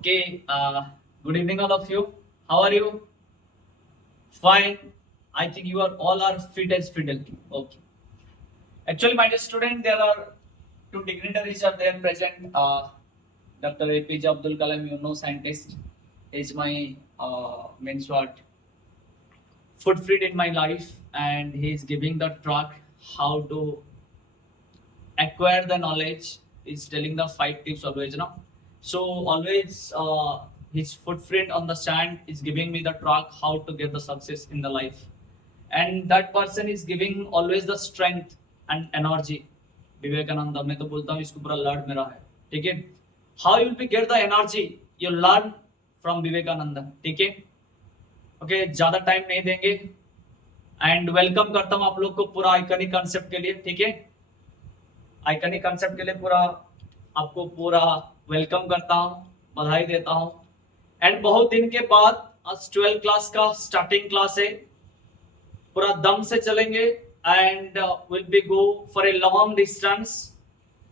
Okay, good evening, all of you. How are you? Fine. I think you are all are fit as fiddle. Okay. Actually, my dear student, there are two dignitaries are there present. Dr. APJ Abdul Kalam, scientist, is my means what footprint in my life, and he is giving the track how to acquire the knowledge. Is telling the 5 tips always, so always his footprint on the sand is giving me the track how to get the success in the life, and that person is giving always the strength and energy. Vivekananda मैं तो बोलता हूँ इसको पूरा learn मेरा है. ठीक है. How you will get the energy you learn from Vivekananda. ठीक है. ओके, ज्यादा टाइम नहीं देंगे एंड वेलकम करता हूँ आप लोग को पूरा आइकनिक कंसेप्ट के लिए. ठीक है. आइकनिक कंसेप्ट के लिए पूरा आपको पूरा वेलकम करता हूं, बधाई देता हूं. एंड बहुत दिन के बाद आज 12 क्लास का स्टार्टिंग क्लास है. पूरा दम से चलेंगे and will be go for a long distance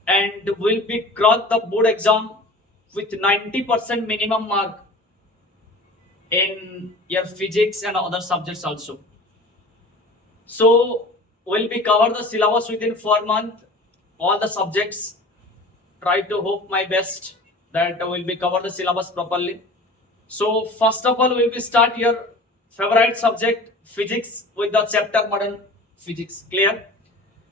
and will be crack the board exam with 90% minimum mark in your physics and other subjects also. So we'll be cover the syllabus within 4 months, all the subjects. Try to hope my best that we'll be cover the syllabus properly. So first of all, we'll be start your favorite subject physics with the chapter modern physics. Clear?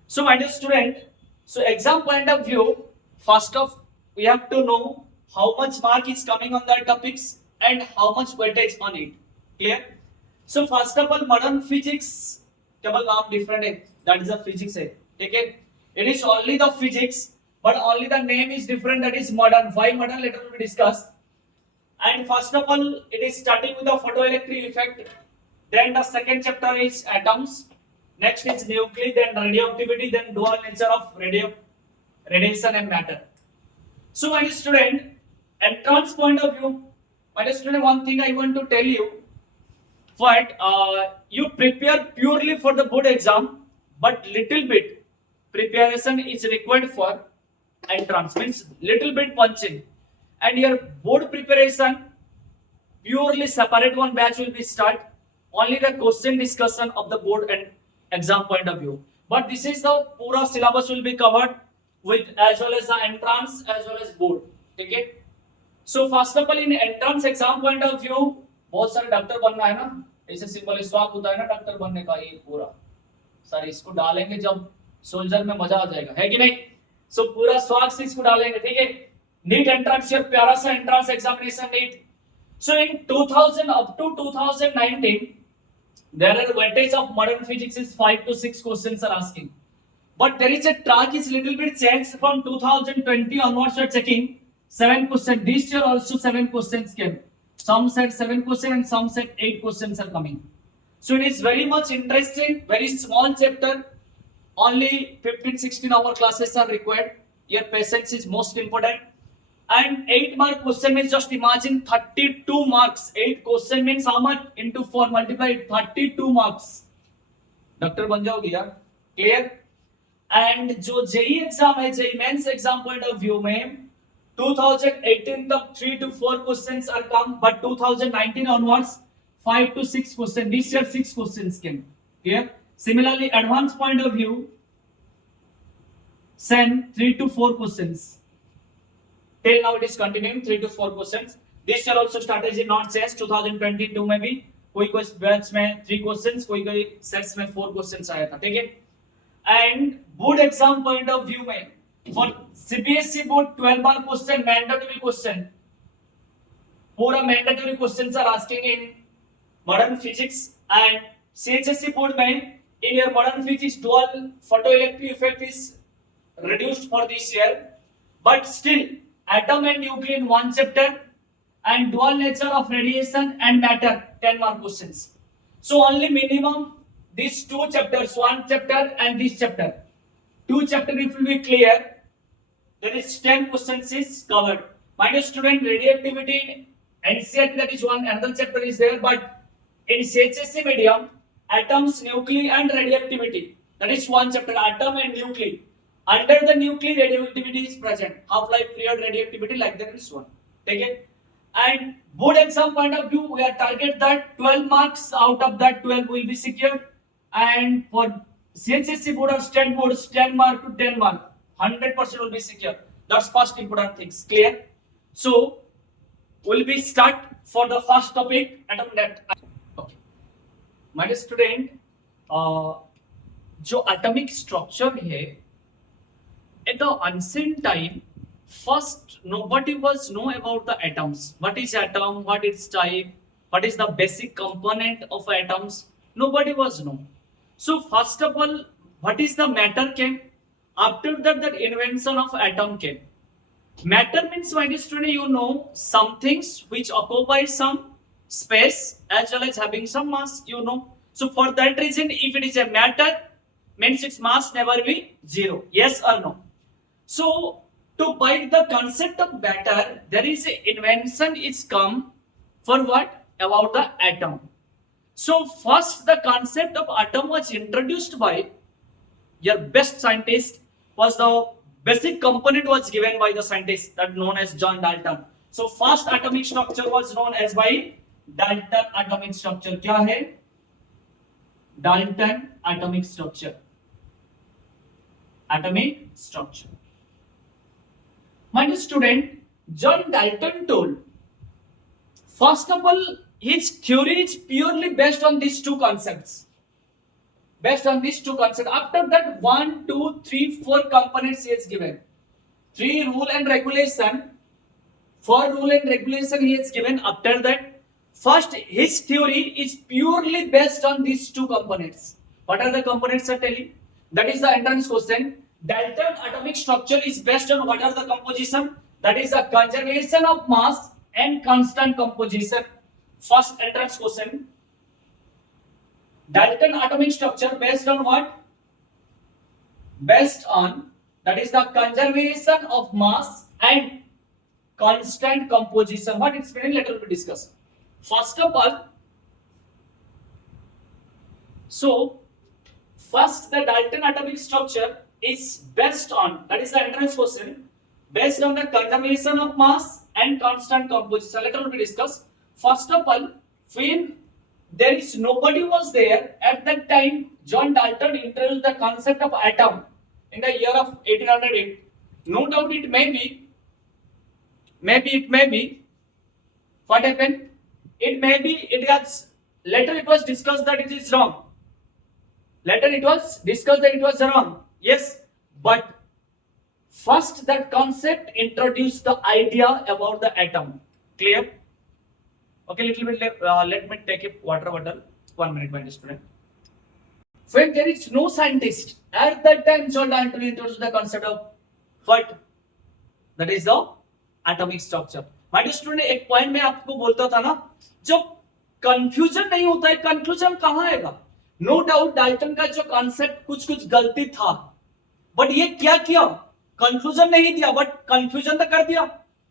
So my dear student, so exam point of view, first of we have to know how much mark is coming on that topics and how much weightage on it. Clear? So first of all, modern physics केवल नाम different है, that is the physics है. ठीक है. It is only the physics, but only the name is different, that is modern. Why modern later will be discussed. And first of all, it is starting with the photoelectric effect. Then the second chapter is atoms. Next is nuclei, then radioactivity, then dual nature of radiation and matter. So my student, entrance point of view, my student, one thing I want to tell you, what you prepare purely for the board exam, but little bit preparation is required for entrance, means little bit punching, and your board preparation purely separate one batch will be start, only the question discussion of the board and exam point of view. But this is the pura syllabus will be covered with as well as the entrance as well as board. ठीक है. So first of all, in entrance exam point of view, बहुत सारे doctor बनना है ना, ऐसे simple swag होता है ना डॉक्टर बनने का, ये पूरा सर इसको डालेंगे जब सोल्जर में मजा आ जाएगा, है कि नहीं. सो पूरा स्वाग से इसको डालेंगे. ठीक है. नीट एंट्रेंस, योर प्यारा सा entrance examination NEET. So in 2000 up to 2019 there are weightage of modern physics is 5 to 6 questions are asking, but there is a track is little bit changed from 2020 onwards. We are checking 7%. This year also 7 questions came. Some said 7 questions and some said 8 questions are coming. So it is very much interesting, very small chapter. Only 15-16 hour classes are required. Your patience is most important. And 8 mark question means just imagine 32 marks. 8 question means how much into 4 multiplied 32 marks. Doctor बन जाओगे यार. Clear. And जो JEE exam है, JEE mains exam point of view में 2018 तक 3 to 4 questions are come, but 2019 onwards 5 to 6 questions. This year 6 questions came. Clear? Similarly, advanced point of view, same 3 to 4 questions. Till now it is continuing 3 to 4 questions. This year also strategy not changed. 2022 में भी कोई batch में 3 questions, कोई sets में 4 questions आया था. ठीक है. And board exam point of view में for CBSE board 12 mark question, mandatory question, पूरा mandatory questions are asking in modern physics. And CHSE board में in your modern physics dual photoelectric effect is reduced for this year, but still atom and nuclei in one chapter and dual nature of radiation and matter 10 mark questions. So only minimum these 2 chapters, 1 chapter and this chapter, 2 chapter if will be clear, there is 10 questions is covered. My dear student, radioactivity in NCERT, that is one another chapter is there, but in CHSE medium, atoms, nuclei and radioactivity, that is one chapter, atom and nuclei. Under the nuclei radioactivity is present, half life period radioactivity like that is one. ठीक है. And board exam point of view, we are target that 12 marks out of that 12 will be secured. And for CNCC board or state boards, 10 mark to 10 mark, 100% will be secure. That's first important things. Clear? So will be start for the first topic atom net. Okay. My dear student, जो atomic structure है, at the ancient time, first nobody was know about the atoms. What is atom? What is type? What is the basic component of atoms? Nobody was know. So first of all, what is the matter came? After that, the invention of atom came. Matter means, my dear student, you know, some things which occupy some space as well as having some mass, you know. So for that reason, if it is a matter, means its mass never be zero. Yes or no? So to buy the concept of matter, there is a invention is come for what? About the atom. So first the concept of atom was introduced by your best scientist, was the basic component was given by the scientist that known as John Dalton. So first atomic structure was known as by Dalton atomic structure. क्या है? Dalton atomic structure. Atomic structure. My dear student, John Dalton told, first of all, his theory is purely based on these two concepts. Based on these two concepts. After that, 1, 2, 3, 4 components he has given. 3 rule and regulation. 4 rule and regulation he has given. After that, first his theory is purely based on these two components. What are the components are telling? That is the entrance question. Dalton atomic structure is based on what are the composition? That is the conservation of mass and constant composition. First entrance question. Dalton atomic structure based on what? Based on, that is the conservation of mass and constant composition. What it's meaning? Let us discuss. First of all, so first the Dalton atomic structure is based on, that is the entrance question, based on the conservation of mass and constant composition. Let us discuss. First of all, when there is nobody was there at that time, John Dalton introduced the concept of atom in the year of 1808. No doubt it may be, what happened? It may be, it has, later it was discussed that it is wrong. Later it was discussed that it was wrong. Yes, but first that concept introduced the idea about the atom. Clear? Okay, little bit let me take a water bottle. 1 minute, my student. When there is no scientist, at that time John Dalton introduced the concept of what? That is the atomic structure. My dear student, एक point में आपको बोलता था ना, जब confusion नहीं होता है, कंक्लूजन कहाँ आएगा? नो डाउट डाल्टन का जो कॉन्सेप्ट कुछ गलती था, बट ये क्या किया? कंक्लूजन नहीं दिया, बट कंफ्यूजन तो कर दिया.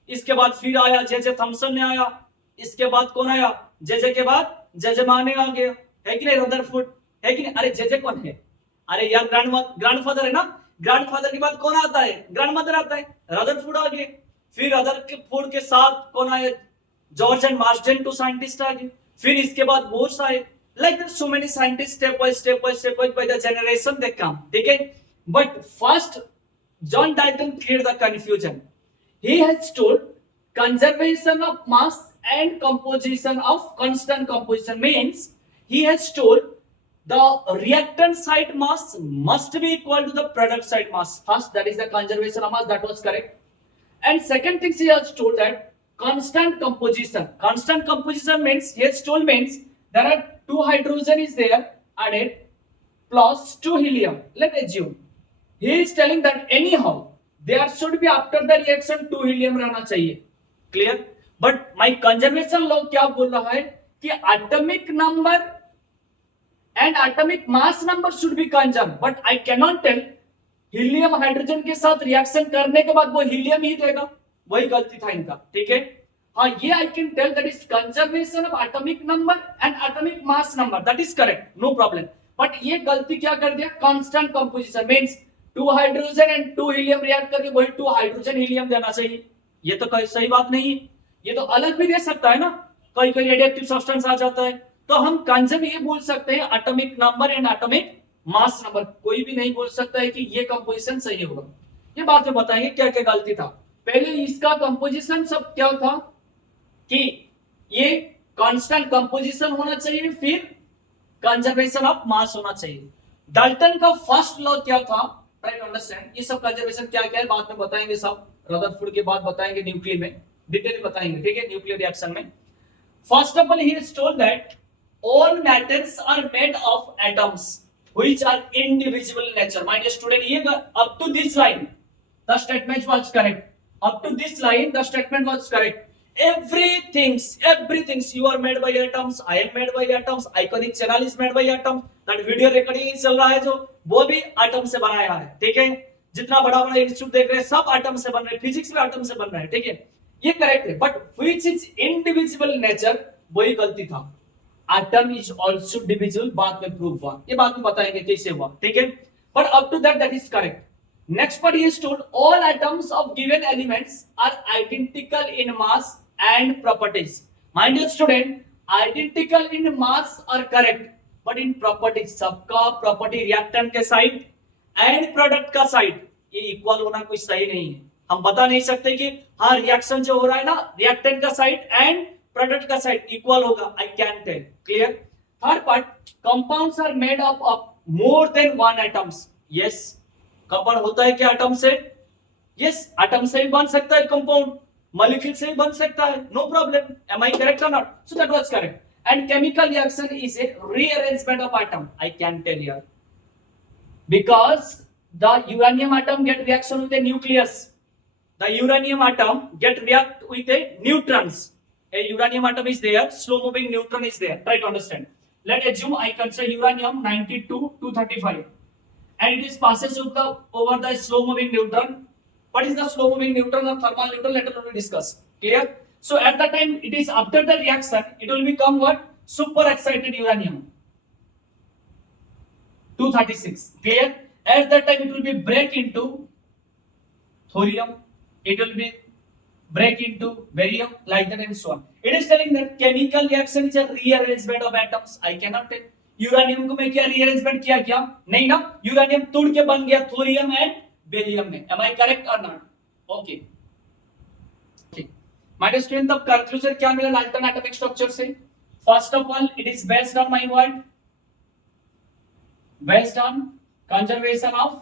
इसके बाद फिर आया जे थॉमसन ने आया, इसके बाद कौन आया? जे के बाद जेजेमाने आ गया, है कि नहीं? रदरफोर्ड, है कि नहीं? अरे जे कौन है? अरे यार ग्रैंडफादर है ना. ग्रैंडफादर के बाद कौन आता है? ग्रैंडमदर आता है. रदरफोर्ड आ गए. फिर रदरफोर्ड के साथ कौन आए? जॉर्ज एंड मार्सडेन, 2 साइंटिस्ट आ गए. फिर इसके बाद बोर्स आए. Like that, so many scientists step by step by the generation they come. Okay, but first John Dalton cleared the confusion. He has told conservation of mass and composition of constant composition means he has told the reactant site mass must be equal to the product site mass. First, that is the conservation of mass, that was correct. And second thing he has told that constant composition. Constant composition means, he has told means there are 2 hydrogen is there added plus 2 helium. Let's assume he is telling that anyhow there should be after the reaction 2 helium रहना चाहिए. Clear? But my conservation law क्या बोल रहा है कि atomic number and atomic mass number should be conserved. But I cannot tell helium hydrogen के साथ reaction करने के बाद वो हीलियम ही देगा. वही गलती था इनका. ठीक है? हाँ, ये I can tell that is conservation of atomic number and atomic mass number. That is correct, no problem. But ये गलती क्या कर दिया? Constant composition means 2 hydrogen and 2 helium react करके वही 2 hydrogen helium देना चाहिए. ये तो कोई सही बात नहीं है. ये तो अलग भी दे सकता है ना, कोई कोई रेडियोएक्टिव सब्सटेंस आ जाता है, तो हम कंजर्व ये बोल सकते हैं atomic number and atomic mass number, कोई भी नहीं बोल सकता है कि ये कंपोजिशन सही होगा। ये बात में बताएंगे क्या क्या गलती था। पहले इसका कंपोजिशन सब क्या था कि ये कांस्टेंट कंपोजिशन होना चाहिए, फिर कंजर्वेशन ऑफ मास होना चाहिए। डाल्टन का फर्स्ट लॉ क्या था, ट्राई टू अंडरस्टैंड। ये सब कंजर्वेशन क्या क्या है बाद में बताएंगे, सब रदरफोर्ड के बाद बताएंगे, न्यूक्लियर में डिटेल बताएंगे, ठीक है, न्यूक्लियर रिएक्शन में। First of all he has told that all matters are made of atoms which are indivisible in nature. My dear student, ये up to this line the statement was correct. Up to this line the statement was correct. Everything you are made by atoms, I am made by atoms, iconic channel is made by atoms, that video recording चल रहा है जो, वो भी atom से बनाया है, ठीक है। जितना बड़ा बड़ा इंस्टीट्यूट देख रहे हैं सब एटम से बन रहे हैं, फिजिक्स में एटम से बन रहा है, ठीक है, ये करेक्ट है। But which is indivisible nature, वही गलती था। एटम इज आल्सो डिविजिबल, बाद में प्रूव हुआ, ये बात में बताएंगे कैसे हुआ, ठीक है। But up to that is correct. Next part is told all atoms of given elements are identical in mass and properties. My dear student, identical in mass are correct, but in properties सबका property reactant के side and product का side ये equal होना कोई सही नहीं है। हम बता नहीं सकते कि हाँ रिएक्शन जो हो रहा है ना, रिएक्टेंट का साइड एंड प्रोडक्ट का साइड इक्वल होगा, I can tell, clear. Third part, compounds are made up of more than one atoms. Yes, compound होता है क्या एटम से? यस, एटम से भी बन सकता है कंपाउंड, मॉलिक्यूल से भी बन सकता है, no problem. Am I correct or not? So that was correct. And chemical reaction is a rearrangement of atom, I can tell here, because the uranium atom get reaction with a nucleus, the uranium atom get react with a neutrons, a uranium atom is there, slow moving neutron is there, try to understand. Let's assume I consider uranium 92 235 and it is passes over the slow moving neutron. What is the slow moving neutron or thermal neutron? Later on we discuss, clear. So at that time it is after the reaction it will become what? Super excited uranium 236, clear. At that time it will be break into thorium, it will be break into barium, like that and so on. It is telling that chemical reaction is a rearrangement of atoms. I cannot tell uranium को मैं क्या rearrangement किया क्या? नहीं ना, uranium तोड़ के बन गया थोरियम एंड बेरियम में। M I correct or not? Okay, my student, तब कंक्लूजन क्या मिला डाल्टन एटॉमिक स्ट्रक्चर से? First of all it is based on my word, based on conservation of,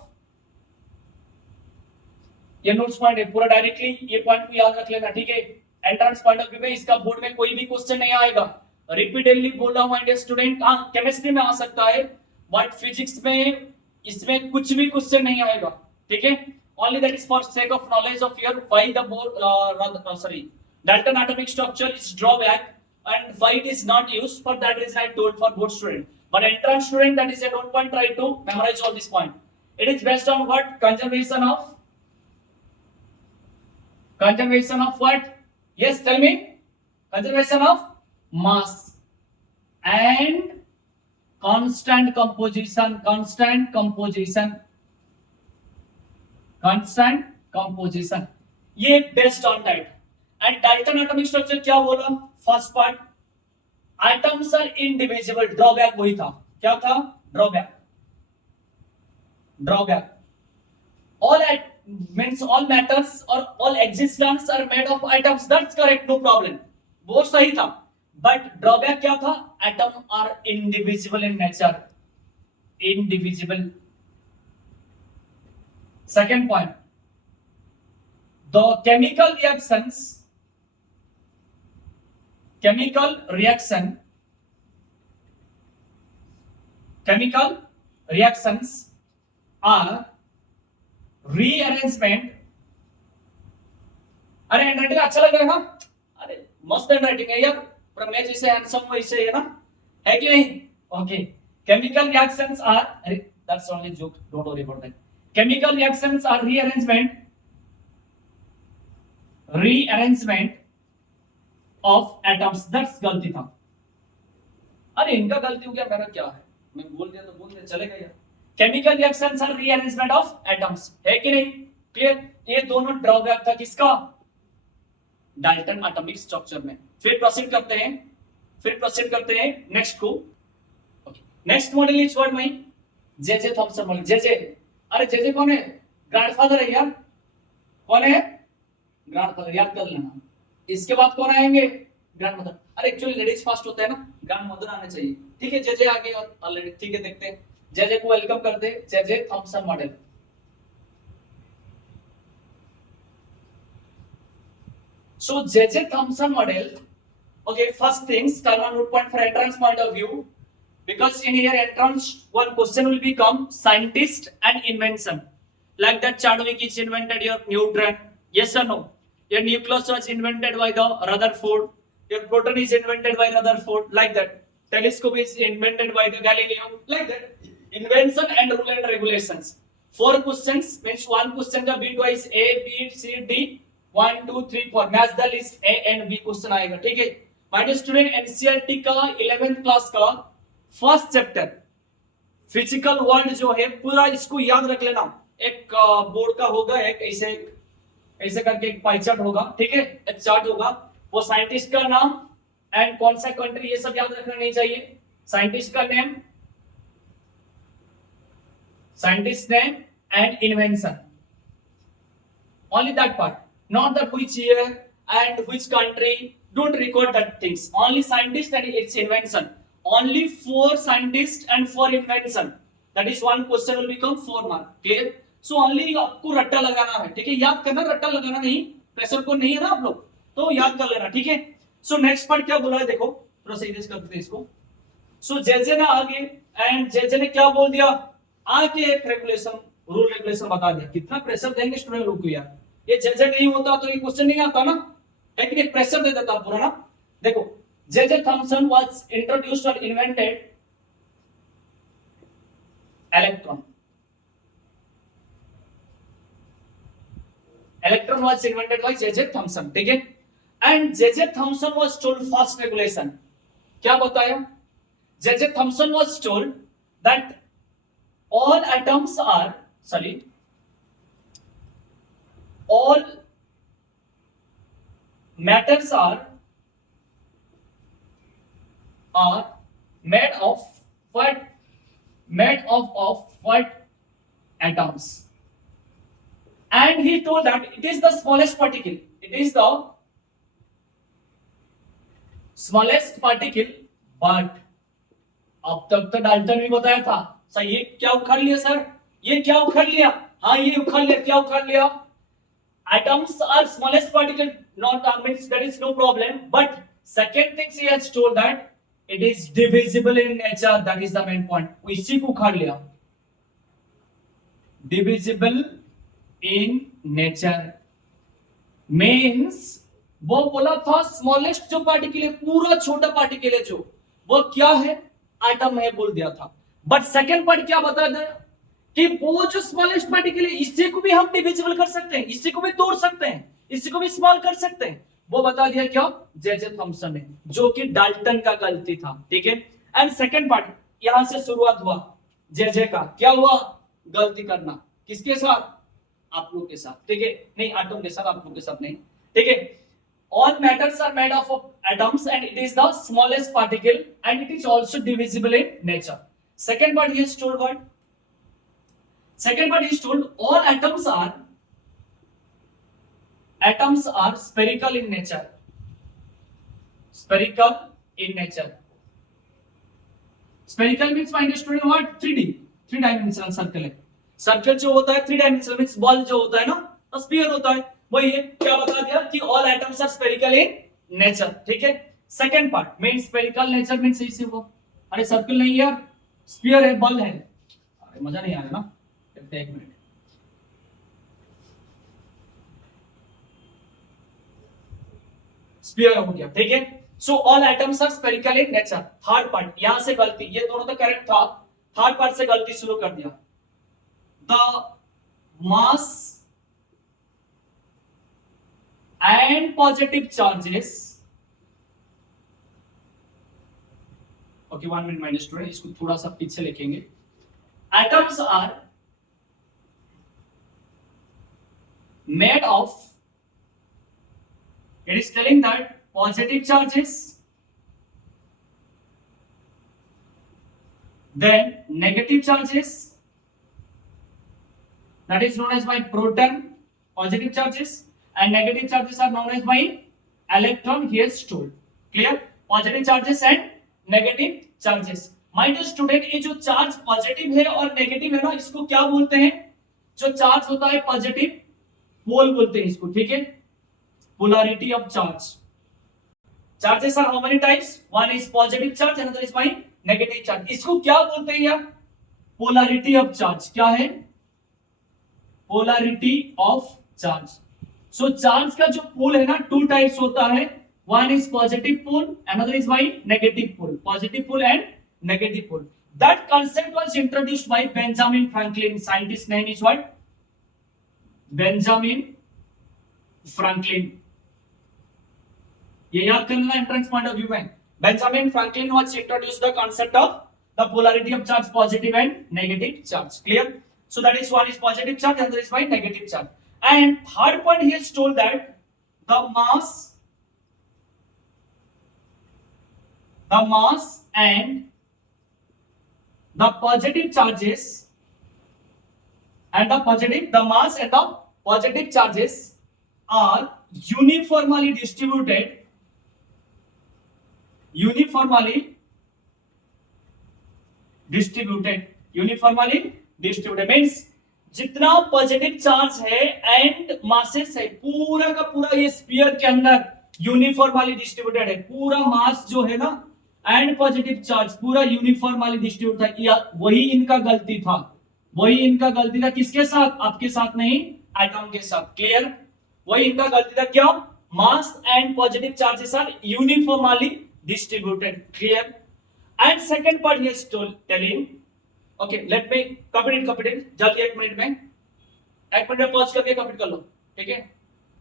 ये नोट्स पॉइंट है पूरा, डायरेक्टली ये point को याद रख लेना, ठीक है। एंट्रेंस पॉइंट ऑफ व्यू में इसका बोर्ड में कोई भी क्वेश्चन नहीं आएगा, रिपीटेडली बोल रहा हूं माय डियर स्टूडेंट। हाँ, केमिस्ट्री में आ सकता है बट फिजिक्स में इसमें कुछ भी क्वेश्चन नहीं आएगा, ठीक है। Only that is for sake of knowledge of your why the board Dalton atomic structure is drawback and why it is not used, for that reason I told for both student. But entrance student, that is a don't point, try to memorize all this point. It is based on what? Conservation of what? Yes, tell me. Conservation of mass and constant composition. ये based on that. And Dalton atomic structure क्या बोला? First part, atoms are indivisible, drawback वही था, क्या था? Drawback. All means all matters or all existence are made of atoms, that's correct, no problem, वो सही था। बट ड्रॉबैक क्या था? Atom are indivisible in nature, indivisible. Second point, the chemical reactions are rearrangement। अरे handwriting अच्छा लग रहा है ना? अरे मस्त हैंडराइटिंग है यार, पर मैं जैसे हैंडसम वैसे है ना, है कि नहीं? ओके, केमिकल रिएक्शंस आर, अरे that's only joke, don't worry about that. Chemical reactions are rearrangement of atoms, that's गलती था। अरे इनका गलती हो गया, मेरा क्या है, मैं बोल दिया तो बोल दिया, चलेगा यार। Chemical reactions are rearrangement of atoms, है कि नहीं? क्लियर? ये दोनों ड्रॉबैक था किसका? डाल्टन एटॉमिक स्ट्रक्चर में। फिर प्रोसीड करते हैं नेक्स्ट को। Next model is what my J Thomson model. J अरे जे कौन है? ग्रैंडफादर है यार। कौन है? ग्रैंडफादर, याद कर लेना। इसके बाद कौन आएंगे? ग्रैंडमदर। अरे एक्चुअली लेडीज फास्ट होता है ना, ग्रैंडमदर आने चाहिए। ठीक है, जे आ गए ऑलरेडी। ठीक है, देखते हैं जे को वेलकम करते हैं। जे Thomson model. So J.J. Thomson model. Okay, first things, turn on root point for entrance point of view, because in here entrance one question will become scientist and invention. Like that Chadwick is invented your neutron. Yes or no? Your nucleus was invented by the Rutherford. Your proton is invented by Rutherford. Like that. Telescope is invented by the Galileo. Like that. Invention and rule and regulations. 4 questions means one question का bitwise A, B, C, D. 1 2 3 4 match the list A and B question आएगा। ठीक है my dear student, NCERT का 11th class का first chapter physical world जो है पूरा इसको याद रख लेना। एक बोर्ड का होगा, एक ऐसे करके एक पाई चार्ट होगा। ठीक है, एक चार्ट होगा, वो साइंटिस्ट का नाम एंड कौन सा कंट्री, ये सब याद रखना नहीं चाहिए। साइंटिस्ट का name, scientist name and invention, only that part, not that which year and which country. Don't record that things. Only scientist and its invention. Only 4 scientists and 4 invention. That is one question will become 4 mark. Clear? So only आपको रट्टा लगाना है। ठीक है, याद करना, रट्टा लगाना नहीं। प्रेशर को नहीं है ना आप लोग, तो याद कर लेना। ठीक है, सो नेक्स्ट पार्ट क्या बोला है देखो, थोड़ा सीरियस करते हैं इसको। सो जेजे ने आगे एंड जेजे ने क्या बोल दिया, आगे एक रेगुलेशन, रूल रेगुलेशन बता दिया। कितना प्रेशर देंगे स्टूडेंट लोग को यार, ये जेजे नहीं होता तो ये क्वेश्चन नहीं आता ना, लेकिन ये प्रेशर दे देता पूरा ना। देखो, जेजे थॉमसन वाज इंट्रोड्यूस्ड और invented electron. Electron was invented by J J Thomson. ठीक है, and J J Thomson was told first regulation, क्या बताया? J J Thomson was told that all atoms are, sorry, all matters are made of what? Made of what? Atoms. And he told that it is the smallest particle. It is the smallest particle, but अब तक तो Dalton भी बताया था। Sir ये क्या उखाड़ लिया सर, ये क्या उखाड़ लिया? हाँ ये उखाड़ लिया। क्या उखाड़ लिया? atoms are smallest particle, not means there is no problem, but second thing he has told that it is divisible in nature. That is the main point. इसी को उखाड़ लिया, divisible in nature means वो बोला था smallest जो particle है, पूरा छोटा पार्टिकल है जो, वो क्या है? एटम है बोल दिया था। बट सेकेंड पार्ट क्या बता दे कि वो जो स्मॉलेस्ट पार्टिकल है इसी को भी हम डिविजिबल कर सकते हैं, इसी को भी तोड़ सकते हैं, इसी को भी स्मॉल कर सकते हैं। वो बता दिया क्या? जेजे थॉमसन ने, जो कि डाल्टन का गलती था। ठीक है, एंड सेकेंड पार्ट यहां से शुरुआत हुआ जेजे का। क्या हुआ? गलती करना। किसके साथ? आप लोग के साथ। ठीक है, नहीं एटम के साथ, आप लोग के साथ नहीं। ठीक है, all matters are made of atoms and it is the smallest particle and it is also divisible in nature. Second part he is told what? Second part he is told all atoms are spherical in nature. Spherical in nature. Spherical means find student what? 3D, 3 dimensional circle है। Circle जो होता है 3 dimensional means ball जो होता है ना, sphere होता है, वही है। क्या बता दिया कि all atoms are spherical in nature. ठीक है, सेकंड पार्ट मेन स्फेरिकल नेचर मींस इसी वो, अरे सर्कल नहीं यार, स्फीयर है, बॉल है। अरे मजा नहीं आ रहा ना, एक मिनट। स्फीयर हो गया। ठीक है, so all atoms are spherical in nature. Third part यहां से गलती, ये दोनों तो करेक्ट था, थर्ड पार्ट से गलती शुरू कर दिया। The mass and positive charges, okay 1 minute minus student, इसको थोड़ा सा पीछे लिखेंगे। atoms are made of It is telling that positive charges, then negative charges, that is known as my proton, positive charges, and negative charges are known as my electron here stored. Clear? Positive charges and negative charges. My dear student, ये जो charge positive है और negative है ना, इसको क्या बोलते हैं? जो चार्ज होता है पॉजिटिव, पोल बोलते हैं इसको, ठीक है? Polarity of charge. Charges are how many types? One is positive charge, another is my negative charge. इसको क्या बोलते हैं यार? Polarity of charge. क्या है? Polarity of charge. So charge का जो पोल है ना, टू टाइप्स होता है. One is positive pole, another is my negative pole. Positive pole and negative pole. That concept was introduced by Benjamin Franklin. Scientist name is what? Benjamin Franklin. ये याद करना entrance point of view में. Benjamin Franklin was introduced the concept of the polarity of charge, positive and negative charge. Clear? So that is one is positive charge, and other is by negative charge. And third point he has told that the mass and the positive charges and the mass and the positive charges are uniformly distributed means जितना positive charge है and masses है, पूरा का पूरा ये sphere के अंदर uniformly distributed है. पूरा मास जो है ना एंड पॉजिटिव चार्ज पूरा यूनिफॉर्मली डिस्ट्रीब्यूट था. वही इनका गलती था. किसके साथ? आपके साथ नहीं, एटम के साथ. क्लियर? वही इनका गलती था. क्या? Mass and positive charges are uniformly distributed. Clear? And second part he is telling, okay let me complete जल्दी 1 मिनट में पॉज करके कंप्लीट कर लो. ठीक है?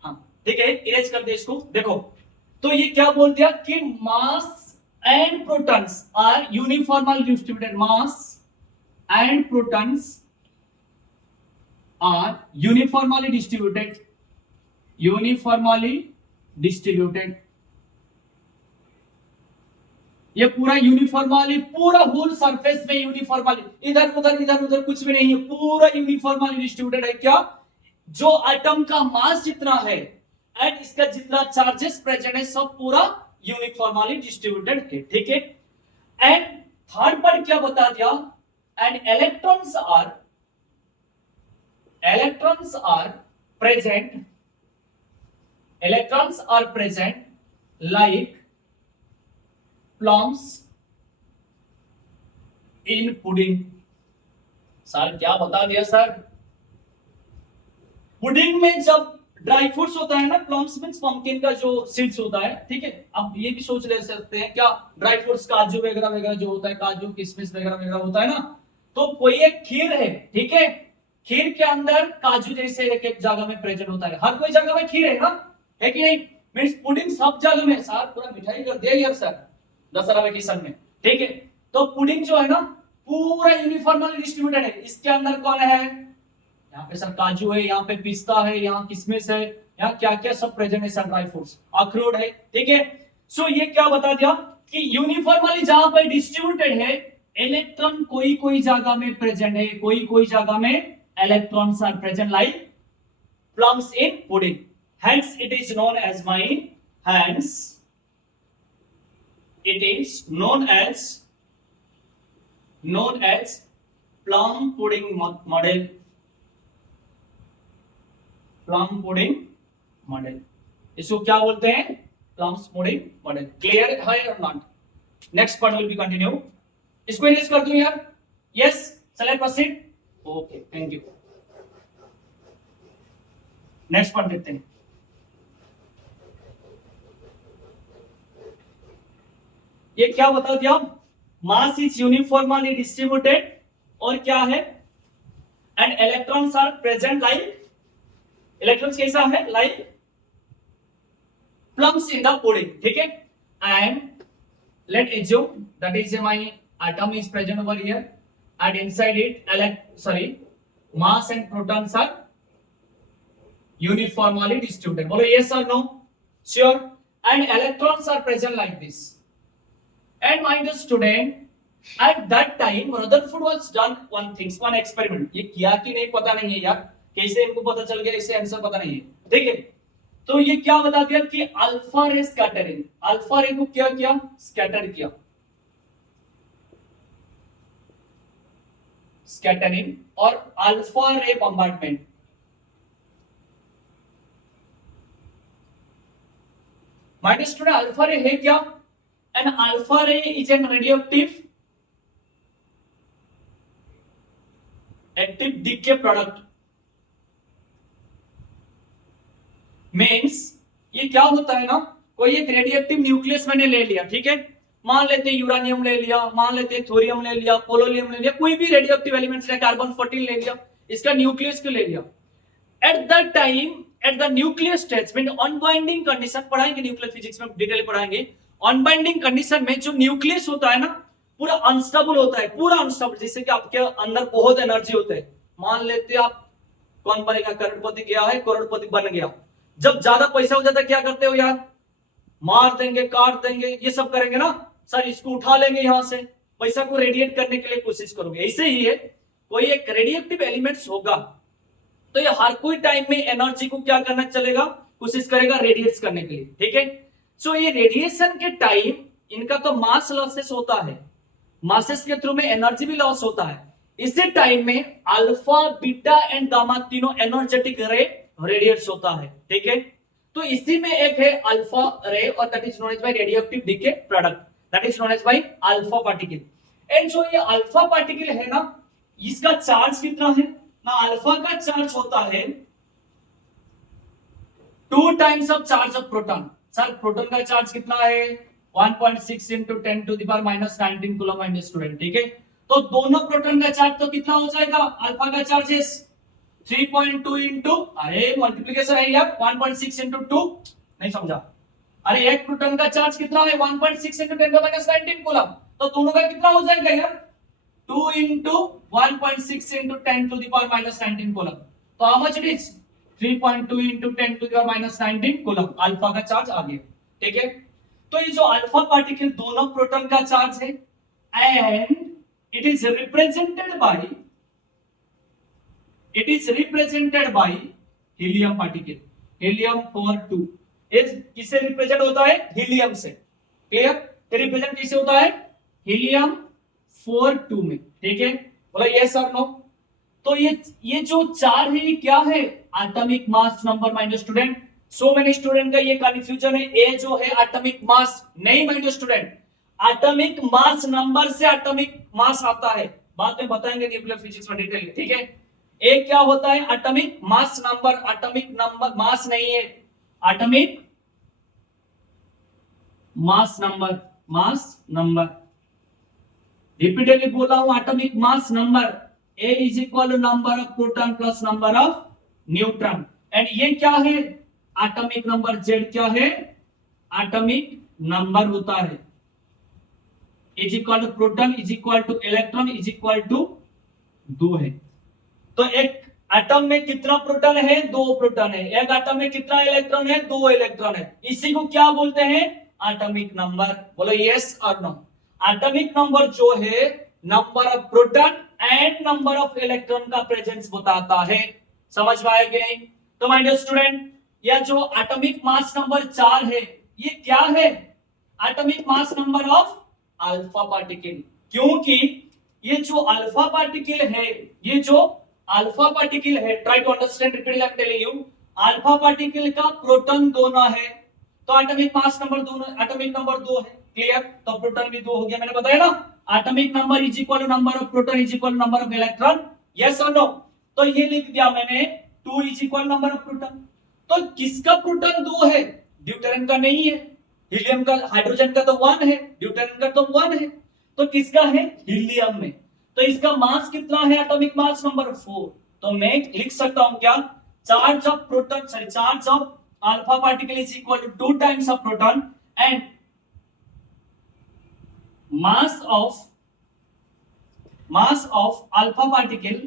हाँ ठीक है, इरेज कर दे इसको. देखो तो ये क्या बोल दिया कि मास and protons are uniformly distributed. Mass and protons are uniformly distributed. ये पूरा यूनिफॉर्मली, पूरा होल सरफेस में यूनिफॉर्मली, इधर उधर कुछ भी नहीं है, पूरा यूनिफॉर्मली डिस्ट्रीब्यूटेड है. क्या? जो एटम का मास जितना है एंड इसका जितना चार्जेस प्रेजेंट है, सब पूरा यूनिफॉर्मली डिस्ट्रीब्यूटेड है. ठीक है? एंड थर्ड पार्ट क्या बता दिया? And electrons are present like plums in pudding. Sir क्या बता दिया सर? पुडिंग में जब ड्राई फ्रूट्स होता है ना, प्लम्स मींस पंपकिन का जो सीड्स होता है. ठीक है? अब ये भी सोच ले सकते हैं क्या, ड्राई फ्रूट्स काजू वगैरह जो होता है, काजू किशमिश वगैरह होता है ना, तो कोई एक खीर है. ठीक है? खीर के अंदर काजू जैसे एक जगह में प्रेजेंट होता है. हर कोई जगह में खीर है ना, है कि नहीं? मींस पुडिंग सब जगह में. सर पूरा मिठाई कर दिया यार सर दशहरा वेकेशन में. ठीक है? तो पुडिंग जो है ना पूरा यूनिफॉर्मली डिस्ट्रीब्यूटेड है. इसके अंदर कौन है? यहाँ पे सर काजू है, यहाँ पे पिस्ता है, यहाँ किशमिश है, यहाँ क्या क्या सब प्रेजेंट है सर, ड्राई फ्रूट्स, अखरोट है. ठीक है? सो ये क्या बता दिया कि यूनिफॉर्मली जहां पे डिस्ट्रीब्यूटेड है, इलेक्ट्रॉन कोई जगह में प्रेजेंट है, कोई जगह में electrons are present like plums in pudding. Hence it is known as plum pudding model. Plum pudding model इसको क्या बोलते हैं? Plums pudding model. क्लियर है और not? Next part will be continue. इसको इरेज कर दूं यार? यस, चलिए proceed. Okay thank you. Next part देखते हैं. ये क्या बता दिया? मास इज यूनिफॉर्मली डिस्ट्रीब्यूटेड और क्या है? And electrons are present like, electrons कैसा है? Like plums in the pudding. ठीक है? And let assume that is my atom is present over here and inside it mass and protons are uniformly distributed. बोलो yes or no? Sure. And electrons are present like this. And my dear student, at that time Rutherford was done one experiment. ये किया कि नहीं पता नहीं है यार, कैसे इनको पता चल गया इसे आंसर पता नहीं है, ठीक है। तो ये क्या बता दिया कि अल्फा रे स्कैटरिंग, अल्फा रे को क्या किया, स्कैटर किया, स्कैटरिंग और alpha ray bombardment. My dear student, alpha ray है क्या? An alpha ray is an radioactive active decay product. Means ये क्या होता है ना, कोई एक रेडियोएक्टिव न्यूक्लियस मैंने ले लिया, ठीक है, मान लेते हैं यूरानियम ले लिया, मान लेते हैं थोरियम ले लिया, पोलोनियम ले लिया, कोई भी रेडियोएक्टिव एलिमेंट्स है, कार्बन 14 ले लिया, इसका न्यूक्लियस को ले लिया। At that time at the nuclear stage में अनबाइंडिंग कंडीशन, पढ़ाएंगे न्यूक्लियर फिजिक्स में डिटेल पढ़ाएंगे। अनबाइंडिंग कंडीशन में जो न्यूक्लियस होता है ना पूरा अनस्टेबल होता है, पूरा अनस्टेबल, जिससे कि आपके अंदर बहुत एनर्जी होता है। मान लेते आप कौन बनेगा, करोड़पति गया है, करोड़पति बन गया, जब ज्यादा पैसा हो जाता है क्या करते हो यार, मार देंगे, काट देंगे, ये सब करेंगे ना सर, इसको उठा लेंगे यहां से, पैसा को रेडिएट करने के लिए कोशिश करोगे। ऐसे ही है, कोई एक रेडिएक्टिव एलिमेंट्स होगा तो ये हर कोई टाइम में एनर्जी को क्या करना चलेगा, कोशिश करेगा रेडिएट करने के लिए, ठीक है। सो ये रेडिएशन के टाइम इनका तो मास लॉसेस होता है, मासेस के थ्रू में एनर्जी भी लॉस होता है। इसी टाइम में अल्फा बीटा एंड गामा तीनों एनर्जेटिक रे रेडिएट्स होता है, ठीक है। तो इसी में एक है अल्फा रे और that is known as by radioactive decay product, that is known as by alpha particle. And so ये अल्फा पार्टिकल है ना, इसका चार्ज कितना है ना, अल्फा का चार्ज होता है 2 times of charge of proton. Sir proton का चार्ज कितना है, 1.6 into 10 to the power minus 19 coulomb student, ठीक है। तो दोनों प्रोटॉन का चार्ज तो कितना हो जाएगा, अल्फा का चार्जेस 3.2 इंटू, अरे मल्टीप्लीकेशन है यार, 1.6 इंटू 2, नहीं समझा, अरे एक प्रोटॉन का चार्ज कितना है 1.6 इंटू 10 माइनस 19 कूलम, तो दोनों का कितना हो जाएगा यार 2 into 1.6 into 10 to the power minus 19 coulomb. तो how much it is 3.2 into 10 to the power minus 19 coulomb, alpha का चार्ज आ गया, ठीक है। तो ये जो अल्फा पार्टिकल दोनों प्रोटॉन का चार्ज है and it is represented by helium particle, helium 42 किससे रिप्रेजेंट होता है, हीलियम से, क्लियर। रिप्रेजेंट किससे होता है, हीलियम 42 में, ठीक है, बोला यस और नो। तो ये जो चार है ये क्या है, atomic mass number my dear student. So many student का ये कंफ्यूजन है, ए जो है एटॉमिक मास नहीं my dear student, atomic mass number से एटॉमिक मास आता है, बाद में बताएंगे न्यूक्लियर फिजिक्स में डिटेल, ठीक है। ए क्या होता है, atomic mass number, atomic number mass नहीं है, atomic mass number, mass number, repeatedly बोला हूं, atomic mass number, A is equal to number of proton plus number of neutron. And ये क्या है, एटॉमिक नंबर, जेड क्या है, एटॉमिक नंबर होता है, is equal to proton is equal to electron is equal to 2 है। तो एक एटम में कितना प्रोटॉन है, 2 प्रोटॉन है, एक एटम में कितना इलेक्ट्रॉन है, 2 इलेक्ट्रॉन है, इसी को क्या बोलते हैं, एटॉमिक नंबर। बोलो यस और नो। एटॉमिक नंबर जो है number of proton and number of electron का प्रेजेंस बताता है, समझ में आया कि नहीं। तो माय डियर स्टूडेंट, यह जो एटॉमिक मास नंबर 4 है ये क्या है, atomic mass number of alpha particle, क्योंकि ये जो अल्फा पार्टिकल है, ये जो अल्फा पार्टिकल है, try to understand repeatedly I am telling you, alpha particle का प्रोटॉन दोनों है, तो एटॉमिक मास नंबर दोनों, एटॉमिक नंबर 2 है, क्लियर। तो प्रोटॉन भी 2 हो गया, मैंने बताया ना, atomic number is equal to number of proton is equal to number of electron, yes और नो। तो ये लिख दिया मैंने 2 is equal number of proton. तो किसका प्रोटॉन 2 है, ड्यूटेरियम का नहीं है, हीलियम का, हाइड्रोजन का तो 1 है, ड्यूटेरियम का तो 1 है, तो किसका है, हीलियम में। तो इसका मास कितना है, एटॉमिक मास नंबर 4। तो मैं लिख सकता हूं क्या, charge of proton, sorry charge of alpha particle is equal to 2 times of proton and mass of alpha particle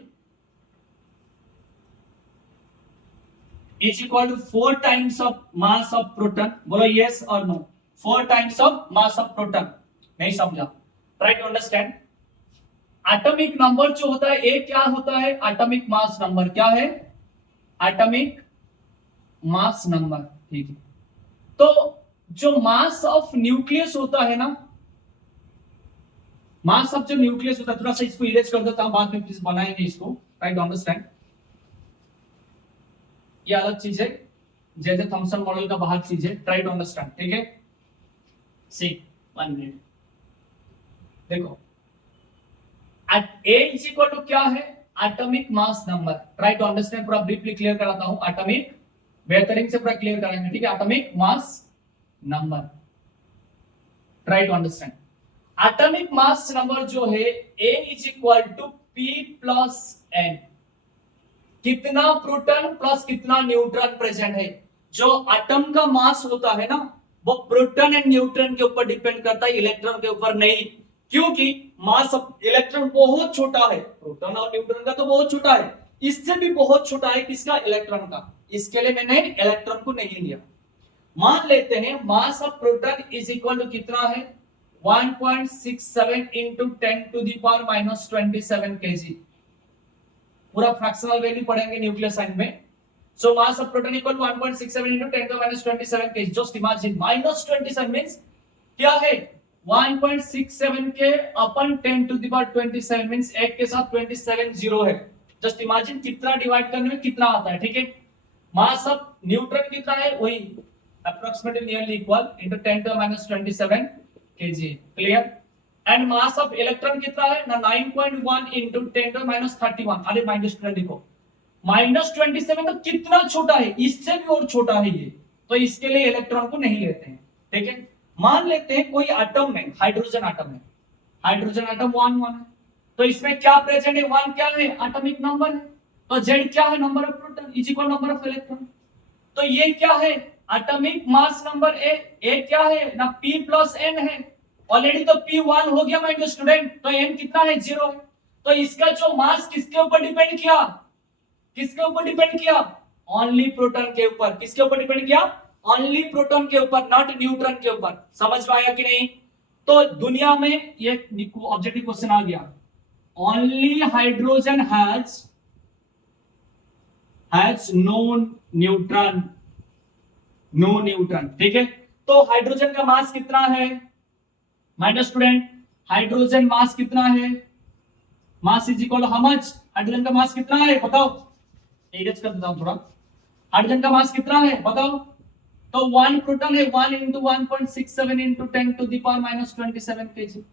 is equal to 4 times of mass of proton. बोलो यस और no. 4 times of mass of proton. नहीं समझा? Try to understand. Atomic number जो होता है A क्या होता है? Atomic mass number. क्या है? Atomic mass number. ठीक है। तो जो मास ऑफ न्यूक्लियस होता है ना, मास ऑफ जो न्यूक्लियस होता है, थोड़ा सा इसको इरेज कर देता हूं, बाद में प्लीज बनाएंगे इसको। Try to understand. ये अलग चीज है, जैसे थॉमसन मॉडल का बाहर चीज है। Try to understand. ठीक है, सी 1 मिनट। देखो ए इज इक्वल टू क्या है? Atomic mass number. Try to understand. पूरा ब्रीफली क्लियर कराता हूं। एटॉमिक, बेहतरीन से पूरा क्लियर कराएंगे। ठीक है, atomic mass number. Try to understand. Atomic mass number जो है A is equal to P plus N. कितना प्रोटॉन प्लस कितना न्यूट्रॉन प्रेजेंट है। जो एटम का मास होता है ना, वो प्रोटॉन एंड न्यूट्रॉन के ऊपर डिपेंड करता है, इलेक्ट्रॉन के ऊपर नहीं। क्योंकि मास ऑफ इलेक्ट्रॉन बहुत छोटा है, प्रोटॉन और न्यूट्रॉन का तो बहुत छोटा है, इससे भी बहुत छोटा है किसका? इलेक्ट्रॉन का। इसके लिए मैंने इलेक्ट्रॉन को नहीं लिया। मान लेते हैं mass of proton is equal to कितना है? 1.67 into 10 to the power minus 27 KG. पूरा फ्रैक्शनल वैल्यू पढ़ेंगे न्यूक्लियर साइन में। So mass of proton equal to 1.67 into 10 to minus 27 kg। Just imagine minus 27 means क्या है? 1.67 के अपन 10 to the power 27 मींस एक के साथ 27 जीरो है। जस्ट इमेजिन कितना डिवाइड करने में कितना आता है। ठीक है, मास ऑफ न्यूट्रॉन कितना है? वही approximately nearly equal into 10 to minus 27 kg। Clear? And mass of electron कितना है ना? 9.1 into 10 to minus 31। अरे माइनस 20 देखो, माइनस 27 तो कितना छोटा है, इससे भी और छोटा है ये। तो इसके लिए इलेक्ट्रॉन को नहीं लेते हैं। ठीक है, मान लेते हैं कोई एटम में, हाइड्रोजन एटम है, हाइड्रोजन एटम 1 1 है। तो इसमें क्या प्रेजेंट है? 1 क्या है? एटॉमिक नंबर है। तो Z क्या है? Number of proton is equal number of electron. तो ये क्या है? एटॉमिक मास नंबर ए क्या है ना? P प्लस N है। ऑलरेडी तो P 1 हो गया माय डियर स्टूडेंट, तो N कितना है? 0 है। तो इसका जो मास किसके ऊपर डिपेंड किया? किसके ऊपर डिपेंड किया? ओनली प्रोटॉन के ऊपर। किसके ऊपर डिपेंड किया? ओनली प्रोटॉन के ऊपर, नॉट न्यूट्रॉन के ऊपर। समझ में आया कि नहीं? तो दुनिया में ये ऑब्जेक्टिव क्वेश्चन आ गया, only hydrogen has no neutron, no neutron. ठीक है, तो हाइड्रोजन का मास कितना है my dear student? Hydrogen mass कितना है? Mass is equal to how much? Hydrogen का मास कितना है बताओ? एरियज कर देता हूं थोड़ा। हाइड्रोजन का मास कितना है बताओ? तो 1 प्रोटॉन है, 1 into 1.67 into 10 to the power minus 27 kg।